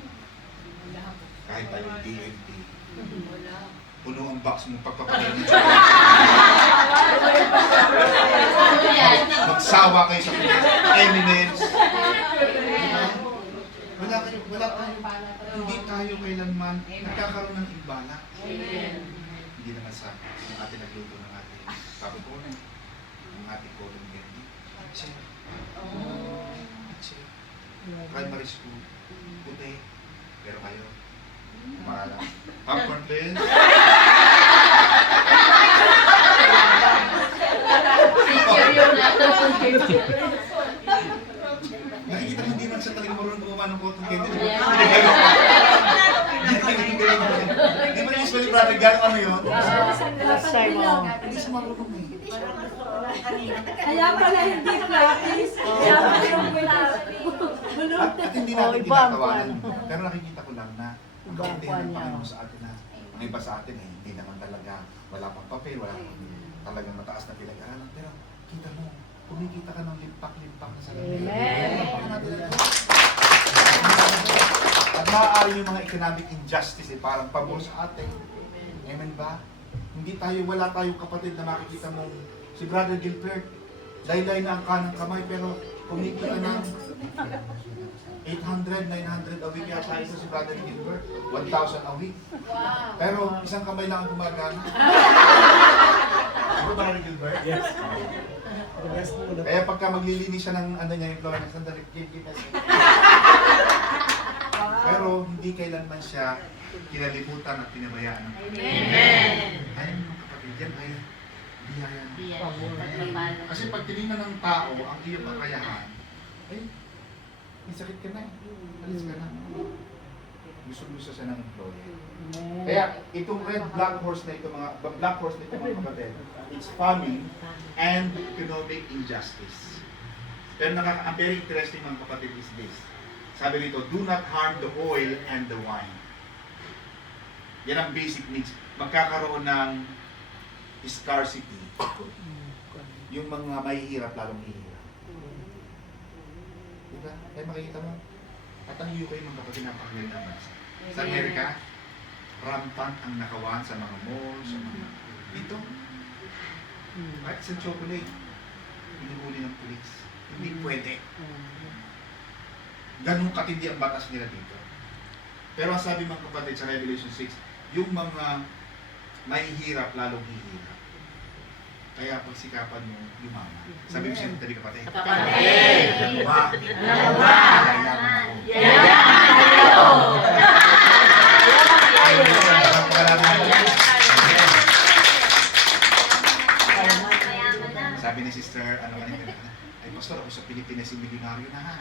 Kahit tayo DNT. Puno ang box mo pagpapagawa ng chocolate. Magsawa kayo sa M&M's. Wala tayo, hindi tayo kailanman nagkakaroon ng imbala. Hindi naman sa ating nagluto ng ating kapukunan, ng ating cotton candy. Primary school, puti, pero kayo, marala. Popcorn please. Nakikita mo hindi man siya talaga marunong gumawa ng cotton candy. Hindi mo usually brother, gano'n ano yun? Last time, Hindi siya marunong eh. Kaya pala hindi practice. Kaya pala yung At hindi natin ginagawa nun. Pero nakikita ko lang na ang kaunti ng Panginoon sa atin na ang iba sa atin eh. hindi naman talaga, wala pang papel, wala pang talagang mataas na pinag-aralan. Pero kita mo, kumikita ka ng limpak-limpak na salamin. At maaari yung mga economic injustice, parang pabor sa atin. Amen ba? Hindi tayo, wala tayong kapatid na makikita mong si Brother Gilbert, laylay na ang kanang kamay, pero kumikita ng 800, 900 a week yata ito si Brother Gilbert, 1,000 a week. Pero isang kamay lang ang gumagana. Ano Brother Gilbert? Yes. The best po na. Kaya pagka maglilinis siya ng ano niya, yung floor ng sandali, kita siya. Pero hindi kailanman siya kinalimutan at pinabayaan. Amen! Ay, mga kapatid, yan ay biyaya. Kasi pag tinignan ng tao ang iyong kakayahan, ay, may sakit ka na eh. Alis ka na. Gusto siya ng employer. Kaya itong black horse na ito mga kapatid, it's famine and economic injustice. Pero ang very interesting mga kapatid is this. Sabi rito, do not harm the oil and the wine. Yan ang basic needs. Magkakaroon ng scarcity. Yung mga mahihirap lalong hihirap. Diba? Kaya makikita mo. At ang UK mga kapatid napakaganda bansa. Sa Amerika, rampant ang nakawan sa mga mall, sa mga dito. Kahit sa chocolate, hinuhuli ng police. Hindi pwede. Ganun katindi ang batas nila dito. Pero ang sabi mga kapatid sa Revelation 6, yung mga mahihirap lalong hihirap. Kaya pagsikapan mo, yumaman. Sabi ko siya, tabi kapatid. Kapatid! Dalawa! Sabi ni sister, ano ka nito? Ay, pastor, ako sa Pilipinas yung milyonaryo na ha.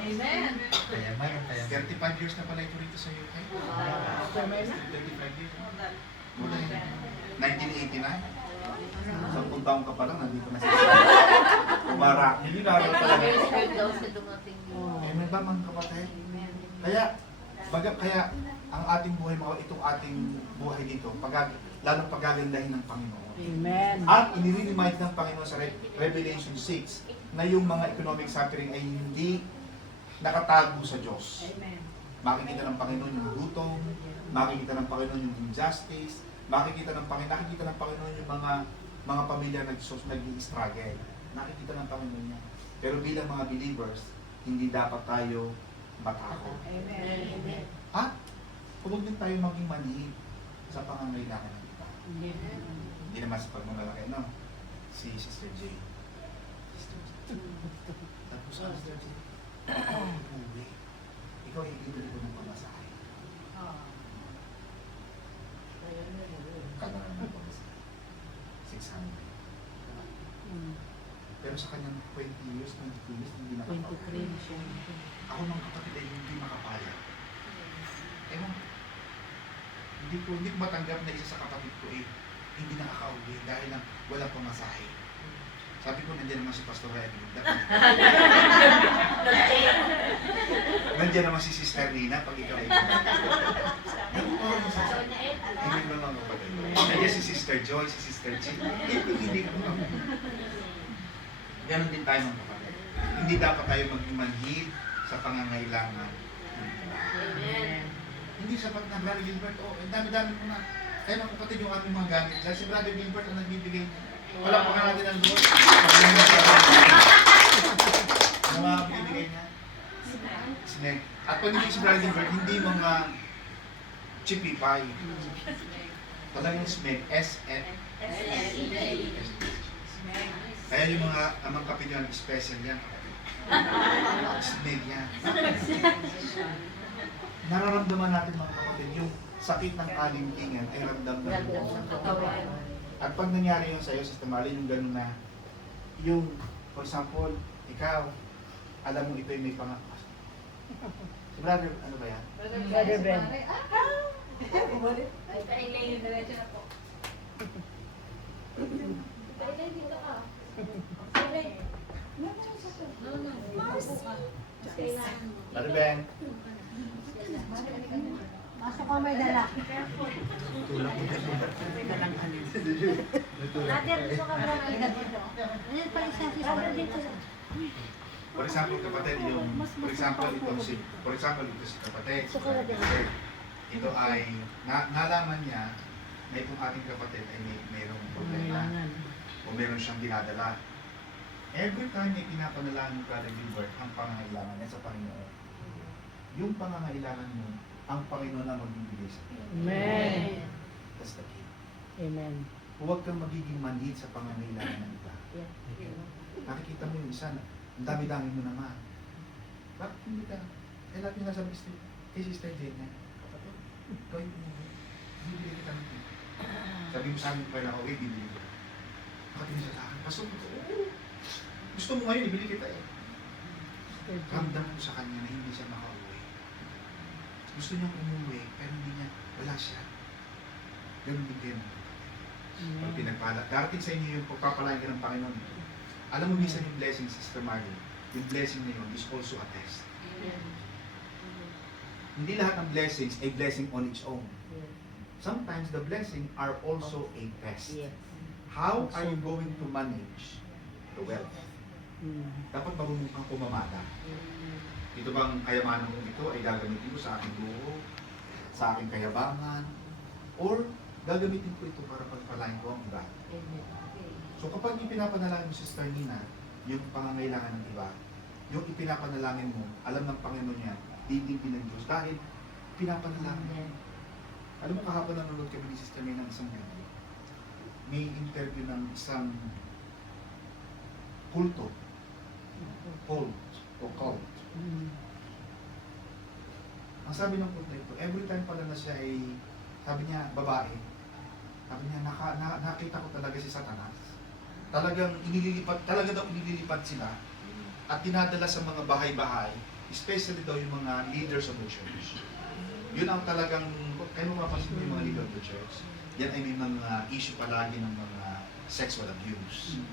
Amen. Kaya 35 years na pala ito rito sa UK. 35 years. 1989. 10 taong ka pa lang, nandito na siya. Umara. Milyonaryo talaga. Amen ba mga kapatid? Kaya ang ating buhay, itong ating buhay dito, lalong pagagandahin ng Panginoon. Amen. At inirimind ng Panginoon sa Revelation 6 na yung mga economic suffering ay hindi nakatago sa Diyos. Amen. Makikita ng Panginoon yung gutom, makikita ng Panginoon yung injustice, nakikita ng Panginoon yung mga pamilya nag-i-struggle. Nakikita ng Panginoon yan. Pero bilang mga believers, hindi dapat tayo matakot. Amen. At huwag din tayo maging manhid sa pangangailangan ng iba. Hindi naman sa pagmamalaki, no? Si Sister J. Tapos Sister J. Uwi. Ikaw ay ibili ko ng pamasahe. Kala naman ng pamasahe. 600. Pero sa kanyang 20 years, hindi nakapagpapalya. Ako ng kapatid ay hindi makapalya. Ewan, hindi ko matanggap na isa sa kapatid ko hindi nakaka-uwi dahil lang walang pamasahe. Sabi ko, nandiyan naman si Pastor Edwin. Nandiyan naman si Sister Nina pag ikaw ay hindi mo mga kapatid. Nandiyan si Sister Joy, si Sister Jean. Hindi ko mga ganon din tayo mga kapatid. Hindi dapat tayo maging manhid sa pangangailangan. Amen. Hindi sapat na Brother Gilbert, ang dami-dami mo na. Kaya mga kapatid yung aming mga gamit. Dahil si Brother Gilbert ang nagbibigay. Wala pa nga natin ang doon. Ano mga binibigay niya? Snack. At pag hindi si Brother Gilbert, hindi mga chippy pie. Talagang snack. S-N. Kaya yung mga amang kapatid yung special yan. Snack yan. Nararamdaman natin mga kapatid, yung sakit ng kalimtingan ay ramdam na At pag nangyari yun sa'yo, Sister Marlene, yung gano'n na, yung, for example, ikaw, alam mo ito yung may pangakas. Si Brother, ano ba yan? Brother Ben. Brother Ben. Aso ko may dala. Brother, dito ka brother. Ayun pala siya si brother dito. For example, kapatid, ito si kapatid. Ito ay, nalaman niya na itong ating kapatid ay mayroong problema o mayroon siyang dinadala. Every time may pinapanalangin ka, Gilbert, ang pangangailangan niya sa Panginoon. Yung pangangailangan mo, ang Panginoon ang magbibigay sa iyo. Amen. That's the key. Amen. Huwag kang magiging manhid sa pangangailangan ng iba. Nakikita mo yung isa, ang dami-dami mo naman. Bakit hindi ka? Eh, lahat yung nasa kay Sister Jane na, kapatid, gawin mo mo. Bibili kita nito. Sabi mo sa amin pa na, okay, bibili ko. Bakit niya sa akin? Pasok ko, gusto mo ngayon, ibili kita eh. Ramdam ko sa kanya na hindi siya makauwi. Gusto niyang umuwi, pero hindi niya, wala siya. Ganun din kayo. Pag pinagpala, darating sa inyo yung pagpapalain ka ng Panginoon. Alam mo minsan yung blessing, Sister Marley, yung blessing na yun is also a test. Hindi lahat ng blessings ay blessing on its own. Sometimes the blessing are also a test. How are you going to manage the wealth? Dapat marunong kang pumamada. Ito bang kayamanan ko ito ay gagamitin ko sa aking buho, sa aking kayabangan, or gagamitin ko ito para pagpalain ko ang iba. So kapag ipinapanalangin mo si Sister Nina, yung pangangailangan ng iba, yung ipinapanalangin mo, alam ng Panginoon niya, titigin ng Diyos dahil pinapanalangin. Alam mo, kahapon nanonood kami ni Sister Nina ng isang video. May interview ng isang kulto. Cult. Ang sabi ng kulto ito, every time pala na siya ay, sabi niya, babae, sabi niya, nakita ko talaga si Satanas. Talaga daw inililipat sila at dinadala sa mga bahay-bahay, especially daw yung mga leaders of the church. Yun ang talagang, kayo mapapansin mo yung mga leader of the church, yan ay may mga issue palagi ng mga sexual abuse.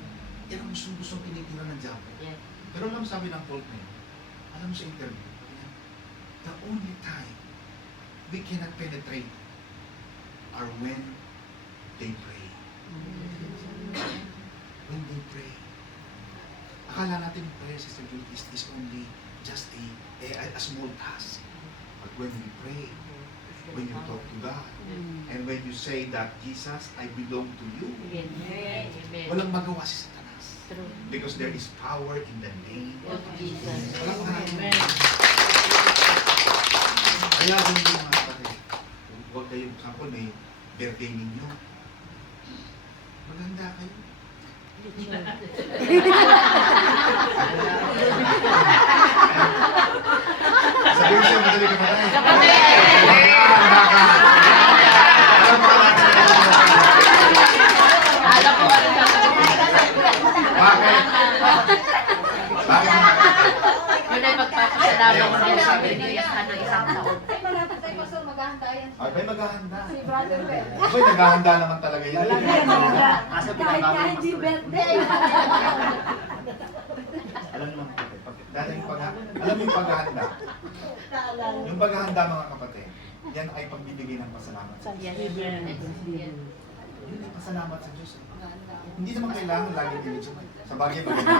Yan ang gustong tinitira ng diabo. Pero alam sabi ng cult na yun, alam mo sa interview, the only time we cannot penetrate are when they pray. When they pray. Akala natin yung prayer, Sister Jude, is only just a small task. But when we pray, when you talk to God, and when you say that, Jesus, I belong to you, walang magawa si Satanas. Because there is power in the name of Jesus. Amen. Kaya ganun yung mga kapatid. Huwag kayo, example, may birthday ninyo. Maganda kayo. Sabi mo siya, madali ka patay. Alam mo ka natin. Bakit? Bakit? Yun ay pagpapasalamat ko sa sabi ni Yasano isang taon. Ay, malapit tayo pa sa maghahanda yan. Ay, may maghahanda. Si Brother Ben. Ay, naghahanda naman talaga yun. Kahit hindi birthday. Alam mo mga kapatid, dahil alam mo yung paghahanda. Yung paghahanda mga kapatid, yan ay pagbibigay ng pasalamat sa Diyos. Yun ay pasalamat sa Diyos. Hindi naman kailangan lagi dinidyo. Sa bagay maganda.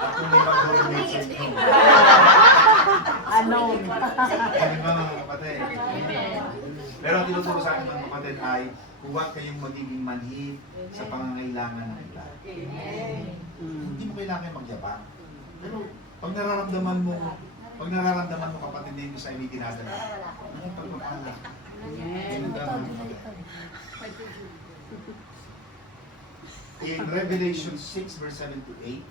At kung may mag-donate sa inyo. Ano? Ano ba mga kapatid? Pero ang tinuturo sa akin mga kapatid ay huwag kayong magiging manhid sa pangangailangan ng iba. Hindi mo kailangan magyabang. Pero pag nararamdaman mo kapatid din sa inyo dinadala, ano yung pagpapala? In Revelation 6 verse 7 to 8.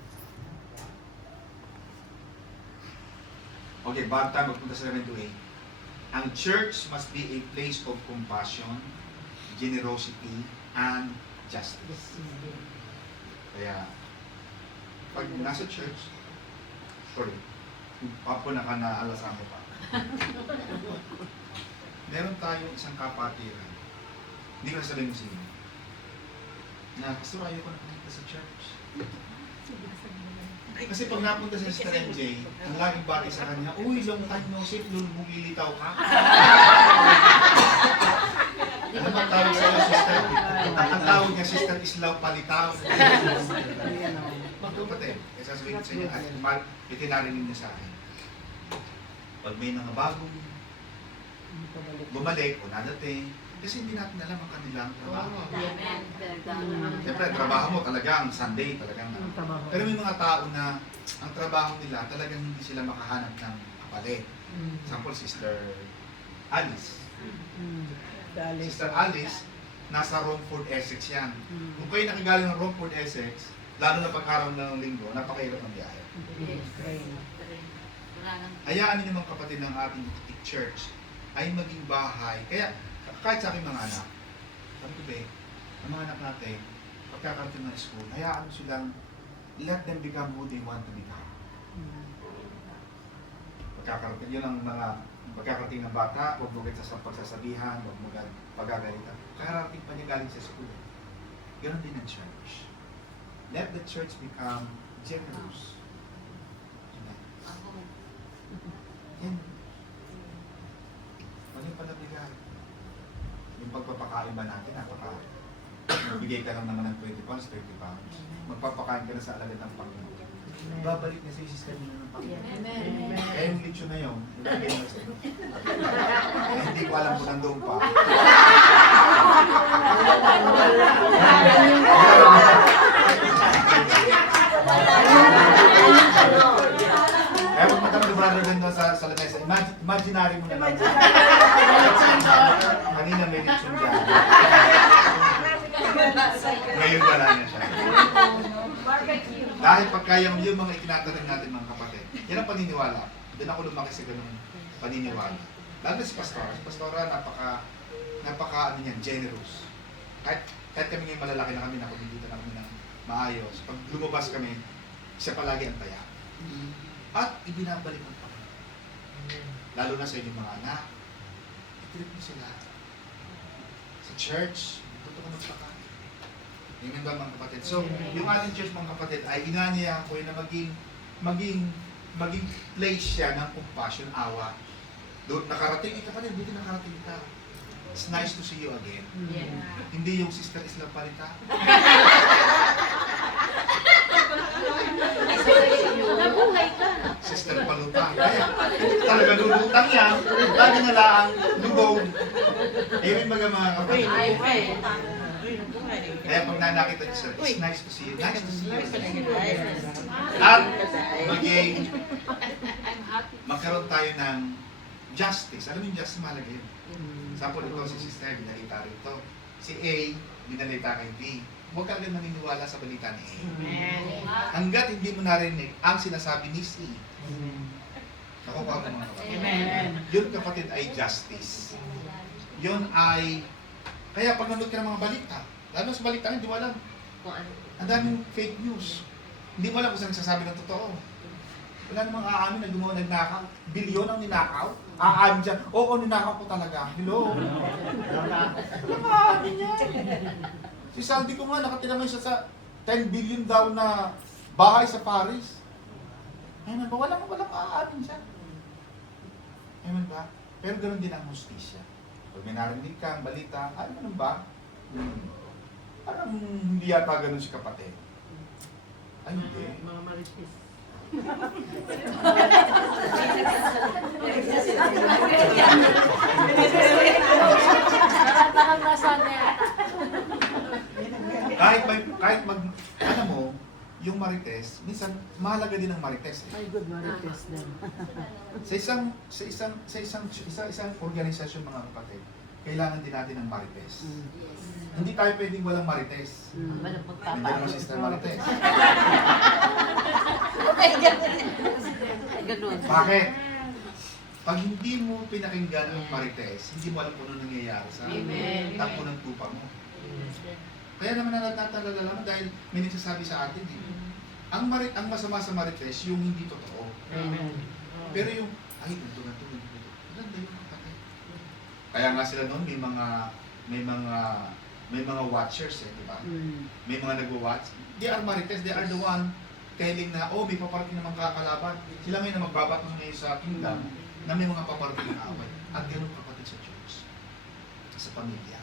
Okay, bago tayo magpunta sa 7 to 8. Ang church must be a place of compassion, generosity, and justice. Kaya, pag nasa church, sorry, papo na ka naalasan ko pa. Meron tayong isang kapatiran. Hindi ko na sabihin mo sino. Na, pastor, ayaw ko na pumunta sa church. Kasi pag napunta sa Sister MJ, ang laging bati sa kanya, uy, long time no see, lulilitaw ka. Ano ba tawag sa iyo, Sister? Ang tawag niya, Sister Islaw Palitaw. Magkapatid, kaya sasabihin ko sa inyo, at itinarinig niya sa akin. Pag may mga bagong bumalik o nadating, kasi hindi natin alam ang kanilang trabaho. Siyempre, trabaho mo talagang Sunday, talagang pero may mga tao na ang trabaho nila talagang hindi sila makahanap ng kapalit. Example, Sister Alice. Sister Alice, nasa Romford, Essex yan. Kung kayo nakagaling ng Romford, Essex, lalo na pag-araw ng linggo, napakahirap ng biyahe. Hayaan niyo mga kapatid ng ating church ay maging bahay. Kaya, kahit sa aking mga anak, sabi ko, ang mga anak natin, pagkakarating ng school, hayaan mo silang let them become who they want to become. Pagkakarating, yun ang mga pagkakarating ng bata, huwag mo sa pagsasabihan, huwag mo pagagalitan. Kakarating pa niya galing sa school. Ganon din ang church. Let the church become generous. Yan. Ano pala bigay? Yung pagpapakain ba natin, magbigay ka lang naman ng 20 pounds, 30 pounds. Magpapakain ka na sa alagad ng Panginoon. Babalik na sa isis kanina ng Panginoon. Kaya yung lechon na yun, ibigay na sa inyo. Hindi ko alam kung nandoon pa. Kaya huwag matang brother din doon sa lamesa. Imaginary mo na lang. Kanina may lechon dyan. Ngayon wala na siya. Dahil pagka yung mga itinatanim natin mga kapatid, yan ang paniniwala. Doon ako lumaki sa ganung paniniwala. Lalo na si Pastora. Si Pastora napaka ano niyan, generous. Kahit kami ngayon malalaki na kami, nakumilita na kami ng maayos. Pag lumabas kami, siya palagi ang taya. At ibinabalik ang Panginoon. Lalo na sa inyong mga anak, itrip mo sila. Sa church, totoo ka magpakain. Amen ba mga kapatid? So, yung ating church mga kapatid ay inaniya ko na maging place siya ng compassion, awa. Doon nakarating, kapatid, buti nakarating ka. It's nice to see you again. Yeah. Hindi yung Sister Isla Palita. Nabuhay ka. Sister Palutang. Kaya talaga lulutang yan. Lagi na lang lubog. Amen mga kapatid. Kaya pag nakita niyo sir, it's nice to see you. Nice to see you. At magkaroon tayo ng justice. Alam mo yung justice mahalaga yun. Example ito, si Sister, binalita rito. Si A, binalita kay B. Huwag ka agad maniniwala sa balita ni A. Hanggat hindi mo narinig ang sinasabi ni C. Nakukuha mo mga kapatid. Yun kapatid ay justice. Yun ay, kaya pag nanood ka ng mga balita, lalo sa balita, hindi mo alam. Ang daming fake news. Hindi mo alam kung saan nagsasabi ng totoo. Wala namang aamin na gumawa nagnakaw. Bilyon ang ninakaw. Aamin dyan. Oo, ninakaw ko talaga. Hello. Walang aamin yan. Si Sandy ko nga, nakatira ngayon siya sa 10 billion daw na bahay sa Paris. Amen ba? Walang aamin siya. Amen ba? Pero ganoon din ang hustisya. Pag may narinig ka ang balita, ay, ganun ba? Parang hindi yata ganun si kapatid. Ay, hindi. Mga maritis. kahit ano mo, yung marites, minsan mahalaga din ang marites. My good marites din. Sa isang organisasyon mga kapatid, kailangan din natin ng marites. Hindi tayo pwedeng walang marites. Hindi naman Sister Marites. Bakit? Pag hindi mo pinakinggan ang marites, hindi mo alam kung ano nangyayari sa takbo ng tupa mo. Kaya naman natalala mo dahil may nagsasabi sa atin ang masama sa marites, yung hindi totoo. Pero yung, ay, ito. Ganda yung kapatid. Kaya nga sila noon, may mga watchers, di ba? May mga nagwa-watch. They are marites, they are the one telling na, oh, may paparating namang kakalaban. Sila ngayon na magbabato ngayon sa kingdom na may mga paparating na away. At ganun kapatid sa church, sa pamilya.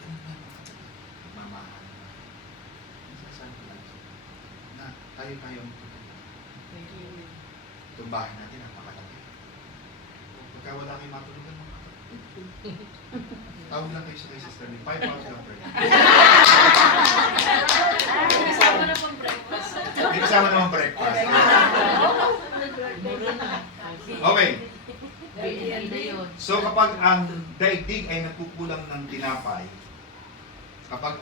Ganun na mga kapatid. Magmamahal. Sasabi ko lang na tayo ang tutulungan. Itong bahay natin, napakalaki. Pagka wala kayong matulungan, mga kapatid. Tawag lang kayo sa kay Sister Lee. 5 hours lang per day. Kasama na pang breakfast. Hindi kasama naman breakfast. Okay. Hindi yun. So kapag ang daigdig ay nagkukulang ng tinapay, kapag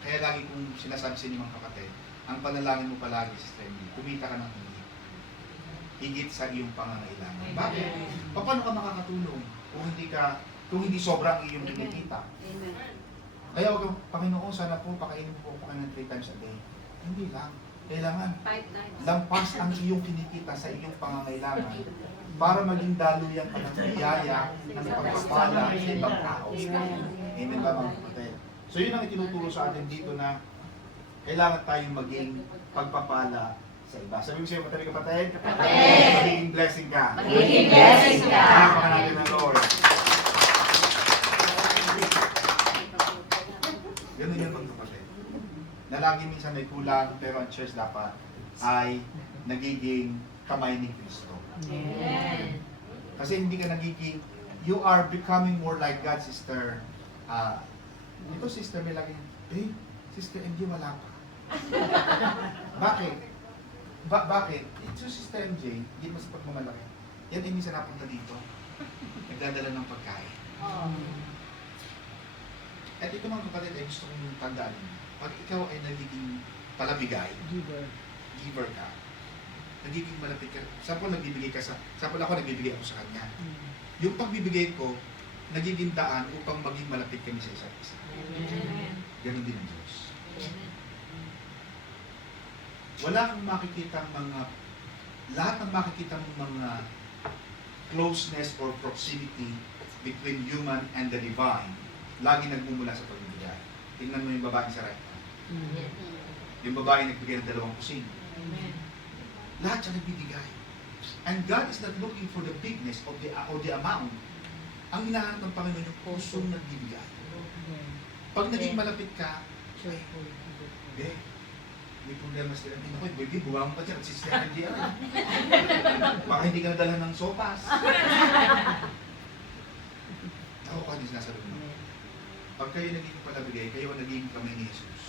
kaya lagi kong sinasabi sa inyo mga kapatid, ang panalangin mo palagi, Sister Lee, kumita ka ng higit sa iyong pangangailangan. Bakit? Paano ka makakatulong kung hindi sobrang iyong kinikita? Kaya wag kang, Panginoon, sana po pakainin mo po kayo ng 3 times a day. Hindi lang. Kailangan 5 times. lampas ang iyong kinikita sa iyong pangangailangan para maging daluyan ka ng biyaya ng pagpapala sa ibang tao. Amen ba mga kapatid? So yun ang itinuturo sa atin dito na kailangan tayong maging pagpapala sa iba. Sabi mo sa'yo, kapatid? Magiging blessing ka. Magiging blessing ka. Panapakan natin ng Lord. Ganun yun mga kapatid. Na lagi minsan may kulang, pero ang church dapat ay nagiging kamay ni Kristo. Kasi hindi ka nagiging, you are becoming more like God, Sister. Ito, Sister, may lagi, Sister MJ, wala pa. Bakit? Bakit? Ito, Sister MJ, hindi mo sa pagmamalaki. Yan ay minsan napunta dito. Nagdadala ng pagkain. At ito mga kapatid ay gusto kong tandaan. Pag ikaw ay nagiging palabigay, giver ka, nagiging malapit ka, sample nagbibigay ka sample ako nagbibigay ako sa kanya. Yung pagbibigay ko, nagiging daan upang maging malapit kami sa isa't isa. Ganon din ang Diyos. Wala kang makikita lahat ng makikita mong mga closeness or proximity between human and the divine, lagi nagmumula sa pagbibigay. Tingnan mo yung babae sa right hand. Yung babae nagbigay ng 2 kusing. Lahat siya nagbibigay. And God is not looking for the bigness of the amount. Ang hinahanap ng Panginoon yung pusong nagbibigay. Pag naging malapit ka, may problema sila. Ako, baby, buwa mo pa dyan at sisya ng GR. Baka hindi ka nadala ng sopas. Ako ka din sinasabi mo. Pag kayo naging palabigay, kayo ang naging kamay ni Jesus.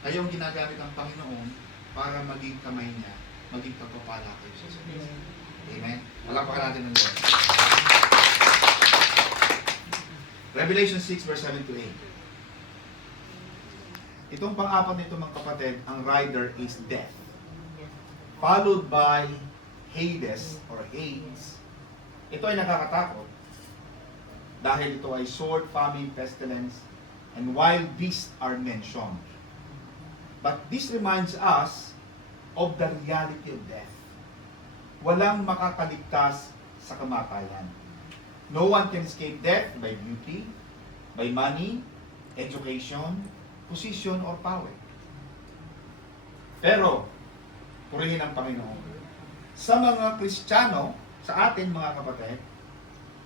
Kayo ang ginagamit ng Panginoon para maging kamay niya, maging pagpapala kayo sa isa. Amen? Palapakan natin ng Lord. Revelation 6 verse 7 to 8. Itong pang-apat nito mga kapatid, ang rider is death. Followed by Hades or Hades. Ito ay nakakatakot dahil ito ay sword, famine, pestilence, and wild beasts are mentioned. But this reminds us of the reality of death. Walang makakaligtas sa kamatayan. No one can escape death by beauty, by money, education, position, or power. Pero, purihin ang Panginoon. Sa mga Kristiyano, sa atin mga kapatid,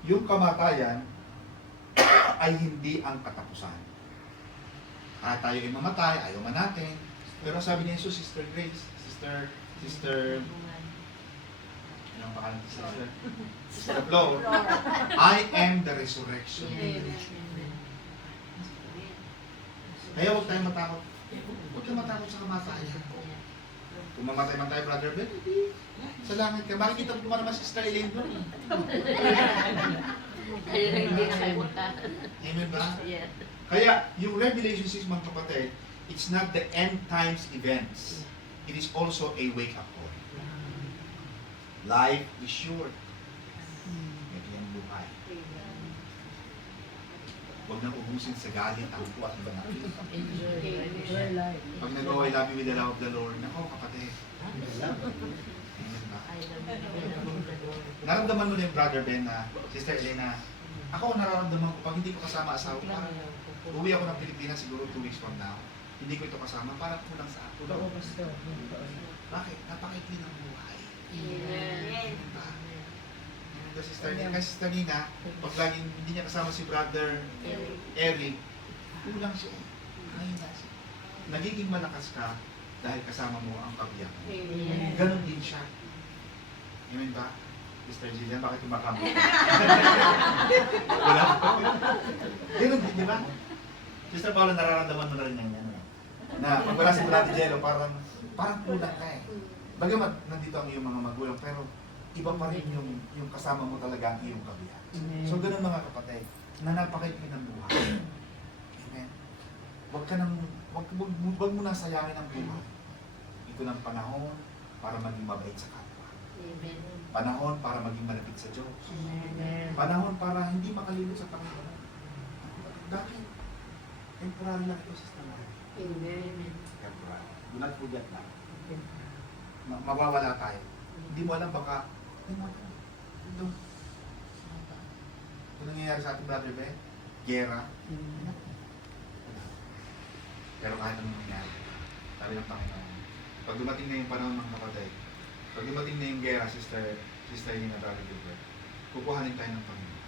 yung kamatayan ay hindi ang katapusan. Tayo ay mamatay, ayaw man natin. Pero sabi ni Jesus, Sister Grace, Sister, anong pangalan ni Sister Flo, I am the resurrection. Kaya huwag tayong matakot. Huwag kang matakot sa kamatayan. Kung mamatay man tayo, Brother Ben, sa langit ka. Makikita mo naman Sister Elaine doon. Hindi na kayo punta. Amen ba? Yes. Kaya, yung Revelation 6, mga kapatid, it's not the end times events. It is also a wake-up call. Life is short. Ngayon buhay. Huwag nang ubusin sa galit, tampo at iba natin. Pag nag-go, I love you with the love of the Lord, nako kapatid. Amen ba? Naramdaman mo na yung Brother Ben na, Sister Elena, ako nararamdaman ko, pag hindi ko kasama asawa ko, uwi ako ng Pilipinas siguro 2 weeks from now. hindi ko ito kasama, parang kulang sa ako. Oo, Pastor. Bakit? Napakaikli ng buhay. Amen. Diba? Ito Sister Nina, kasi Sister Nina, pag laging hindi niya kasama si Brother Eric, kulang siya. Ayun na siya. Nagiging malakas ka dahil kasama mo ang kabiyak. Ganon din siya. Amen ba? Sister Jillian, bakit kumakamo? Wala pa. Ganon din, di ba? Sister Paula, nararamdaman mo na rin yan. Ano? Na pag wala si Brother Jello, parang kulang ka eh. Bagamat nandito ang iyong mga magulang, pero iba pa rin yung kasama mo talaga ang iyong kabiyak. So ganun mga kapatid, na napakaikli ng buhay. Amen. Huwag mo na sayangin ang buhay. Ito ng panahon para maging mabait sa kapwa. Panahon para maging malapit sa Diyos. Panahon para hindi makalimot sa Panginoon. Dahil temporary lang ito sa tanong. Temporary. Do not forget na. Mawawala tayo. Hindi mo alam baka ito nangyayari sa ating brother Ben, gera. Pero kahit anong nangyari, sabi ng Panginoon, pag dumating na yung panahon ng kapatid, pag dumating na yung gera, sister Nina, brother Gilbert, kukuhanin tayo ng Panginoon.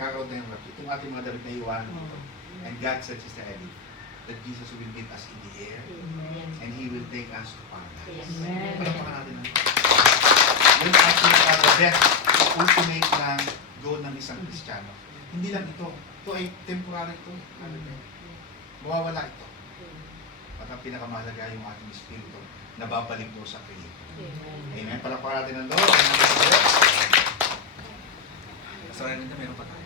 Kakaroon tayo ng rapid. Itong ating mga damit na iwanan dito. And God said, Sister Eddie, that Jesus will meet us in the air, and He will take us to paradise. Palapakan natin ang yung ating best ultimate na goal ng isang Kristiyano. Hindi lang ito. Ito ay temporary ito. Mawawala ito. At ang pinakamahalaga yung ating espiritu na babalik po sa Creator. Amen. Palapakan natin ang Lord. Sa rin na meron pa tayo.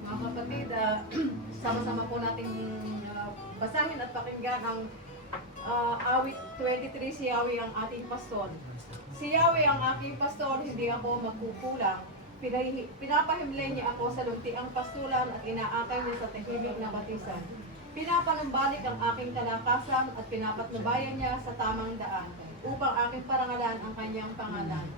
Mga kapatid, sama-sama po nating basahin at pakinggan ang awit 23, si Yahweh ang ating pastor. Si Yahweh ang aking pastor, hindi ako magkukulang. Pinapahimlay niya ako sa luntiang pastulan at inaakay niya sa tahimik na batisan. Pinapanumbalik ang aking kalakasan at pinapatnubayan niya sa tamang daan upang aking parangalan ang kanyang pangalan.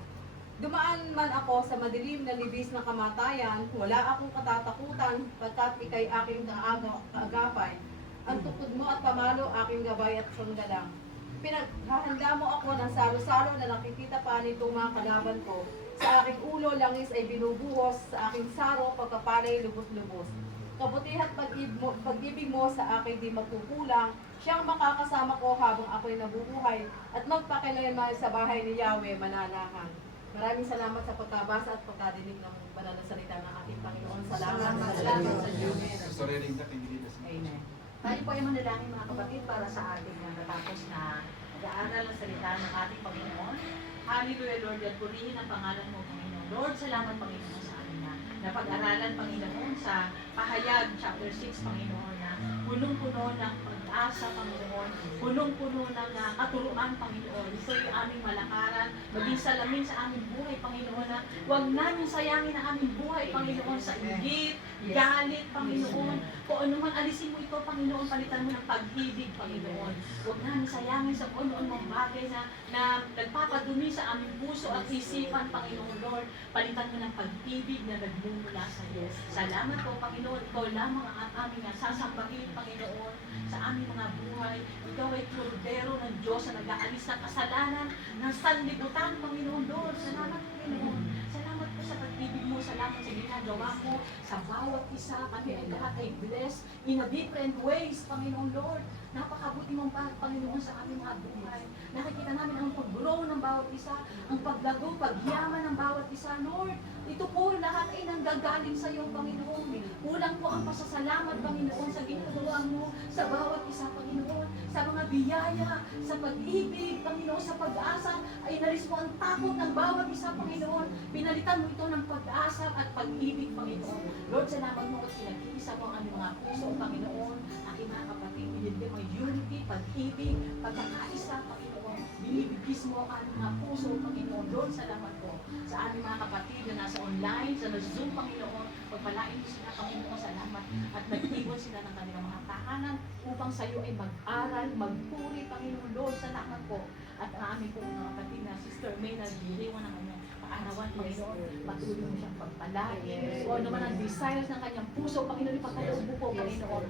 Dumaan man ako sa madilim na libis ng kamatayan, wala akong katatakutan pagkat ikay aking kaagapay. Ang tukod mo at pamalo, aking gabay at sanggalang. Pinaghahanda mo ako ng salo-salo na nakikita pa nitong mga kalaban ko. Sa aking ulo, langis ay binubuhos, sa aking saro, pagkapalay, lubos-lubos. Kabutihan at pag-ibig mo sa aking di magkukulang, siyang makakasama ko habang ako'y nabubuhay at magpakilaman sa bahay ni Yahweh mananahan. Maraming salamat sa pagkabasa at pagkadinig ng banal na salita ng ating Panginoon. Salamat sa Diyos. Amen. Tayo po ay manalangin mga kapatid para sa ating natapos na pag-aaral ng salita ng ating Panginoon. Hallelujah, Lord, at purihin ang pangalan mo, Panginoon. Lord, salamat, Panginoon, sa amin na pag-aralan, Panginoon, sa Pahayag, chapter 6, Panginoon, na punong-puno ng pag-asa, Panginoon, punong-puno ng katuruan, Panginoon. Ito yung aming malakaran, maging salamin sa aming buhay, Panginoon, na huwag namin sayangin ang aming buhay, Panginoon, sa inggit, galit, Panginoon. Kung ano man alisin mo ito, Panginoon, palitan mo ng pag-ibig, Panginoon. Huwag namin sayangin sa kung ano mga bagay na nagpapadumi sa aming puso at isipan, Panginoon, Lord. Palitan mo ng pag-ibig na nagmumula sa iyo. Salamat po, Panginoon. Ikaw lamang ang aming sasambahin, Panginoon, sa aming mga buhay. Ikaw ay kordero ng Diyos na nag-aalis ng kasalanan ng sanlibutan, Panginoon, Lord. Salamat, Panginoon. Salamat po sa pag-ibig mo. Salamat sa ginagawa mo. Sa bawat isa, kami ay lahat ay blessed in a different ways, Panginoon, Lord. Napakabuti mong Panginoon sa aming mga buhay. Nakikita namin ang pag-grow ng bawat isa, ang paglago, pagyaman ng bawat isa, Lord. Ito po lahat ay nanggagaling sa iyo, Panginoon. Kulang po ang pasasalamat, Panginoon, sa ginagawa mo sa bawat isa, Panginoon. Sa mga biyaya, sa pag-ibig, Panginoon, sa pag-asa, ay nalis mo ang takot ng bawat isa, Panginoon. Pinalitan mo ito ng pag-asa at pag-ibig, Panginoon. Lord, salamat mo at pinag-iisa mo ang aming mga puso, Panginoon. Aking mga kapatid, binigyan mo unity, pag-ibig, pagkakaisa, Panginoon. binibigis mo ang aming mga puso, Panginoon. Lord, salamat po sa aming mga kapatid na nasa online, sa Zoom, Panginoon. Pagpalain mo sila, Panginoon, salamat. At nag-ibon sila ng kanilang mga tahanan upang sa iyo ay mag-aral, magpuri, Panginoon. Lord, salamat po. At ang aming pong mga kapatid na Sister May na diriwan ng kanyang paarawan, Panginoon. Patuloy mo siyang pagpalain. O naman ang desires ng kanyang puso, Panginoon, ipatalo mo po, Panginoon.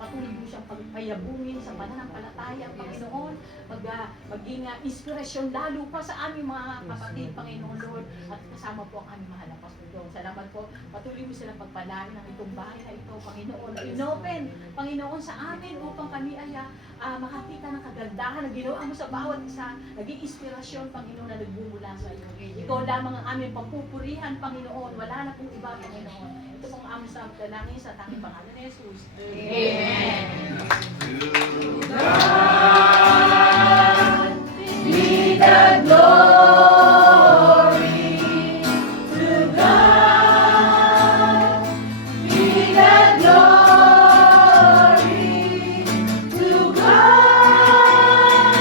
Patuloy mo siyang pagpayabungin sa pananampalataya, Panginoon. Maging inspirasyon lalo pa sa aming mga kapatid, Panginoon, Lord. At kasama po ang aming mahal na Pastor Dong. Salamat po. Patuloy mo silang pagpalain ng itong bahay na ito, Panginoon. Inopen, Panginoon, sa amin upang kami ay makakita ng kagandahan na ginawa mo sa bawat isa. Naging inspirasyon, Panginoon, na nagbumula sa iyo. Ikaw lamang ang aming pagpupurihan, Panginoon. Wala na pong iba, Panginoon. Ito pong aming sa dalangin sa tanging pangalan ni Jesus. Amen. Be the glory to God. Be the glory to God.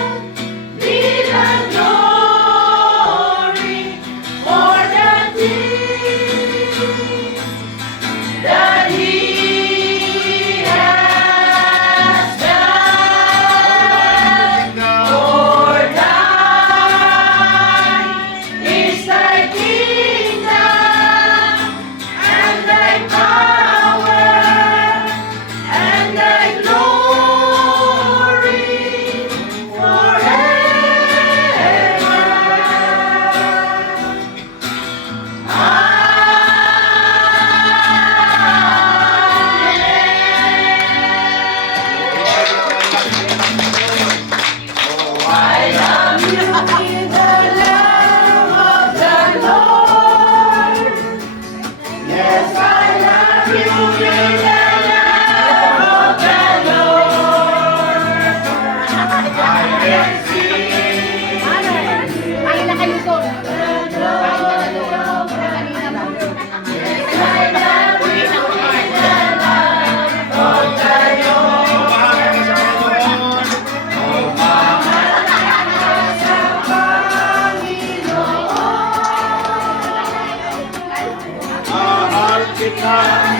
Be the glory for the things that He has done. For thine is thy kingdom and thy power and thy glory forever. Kita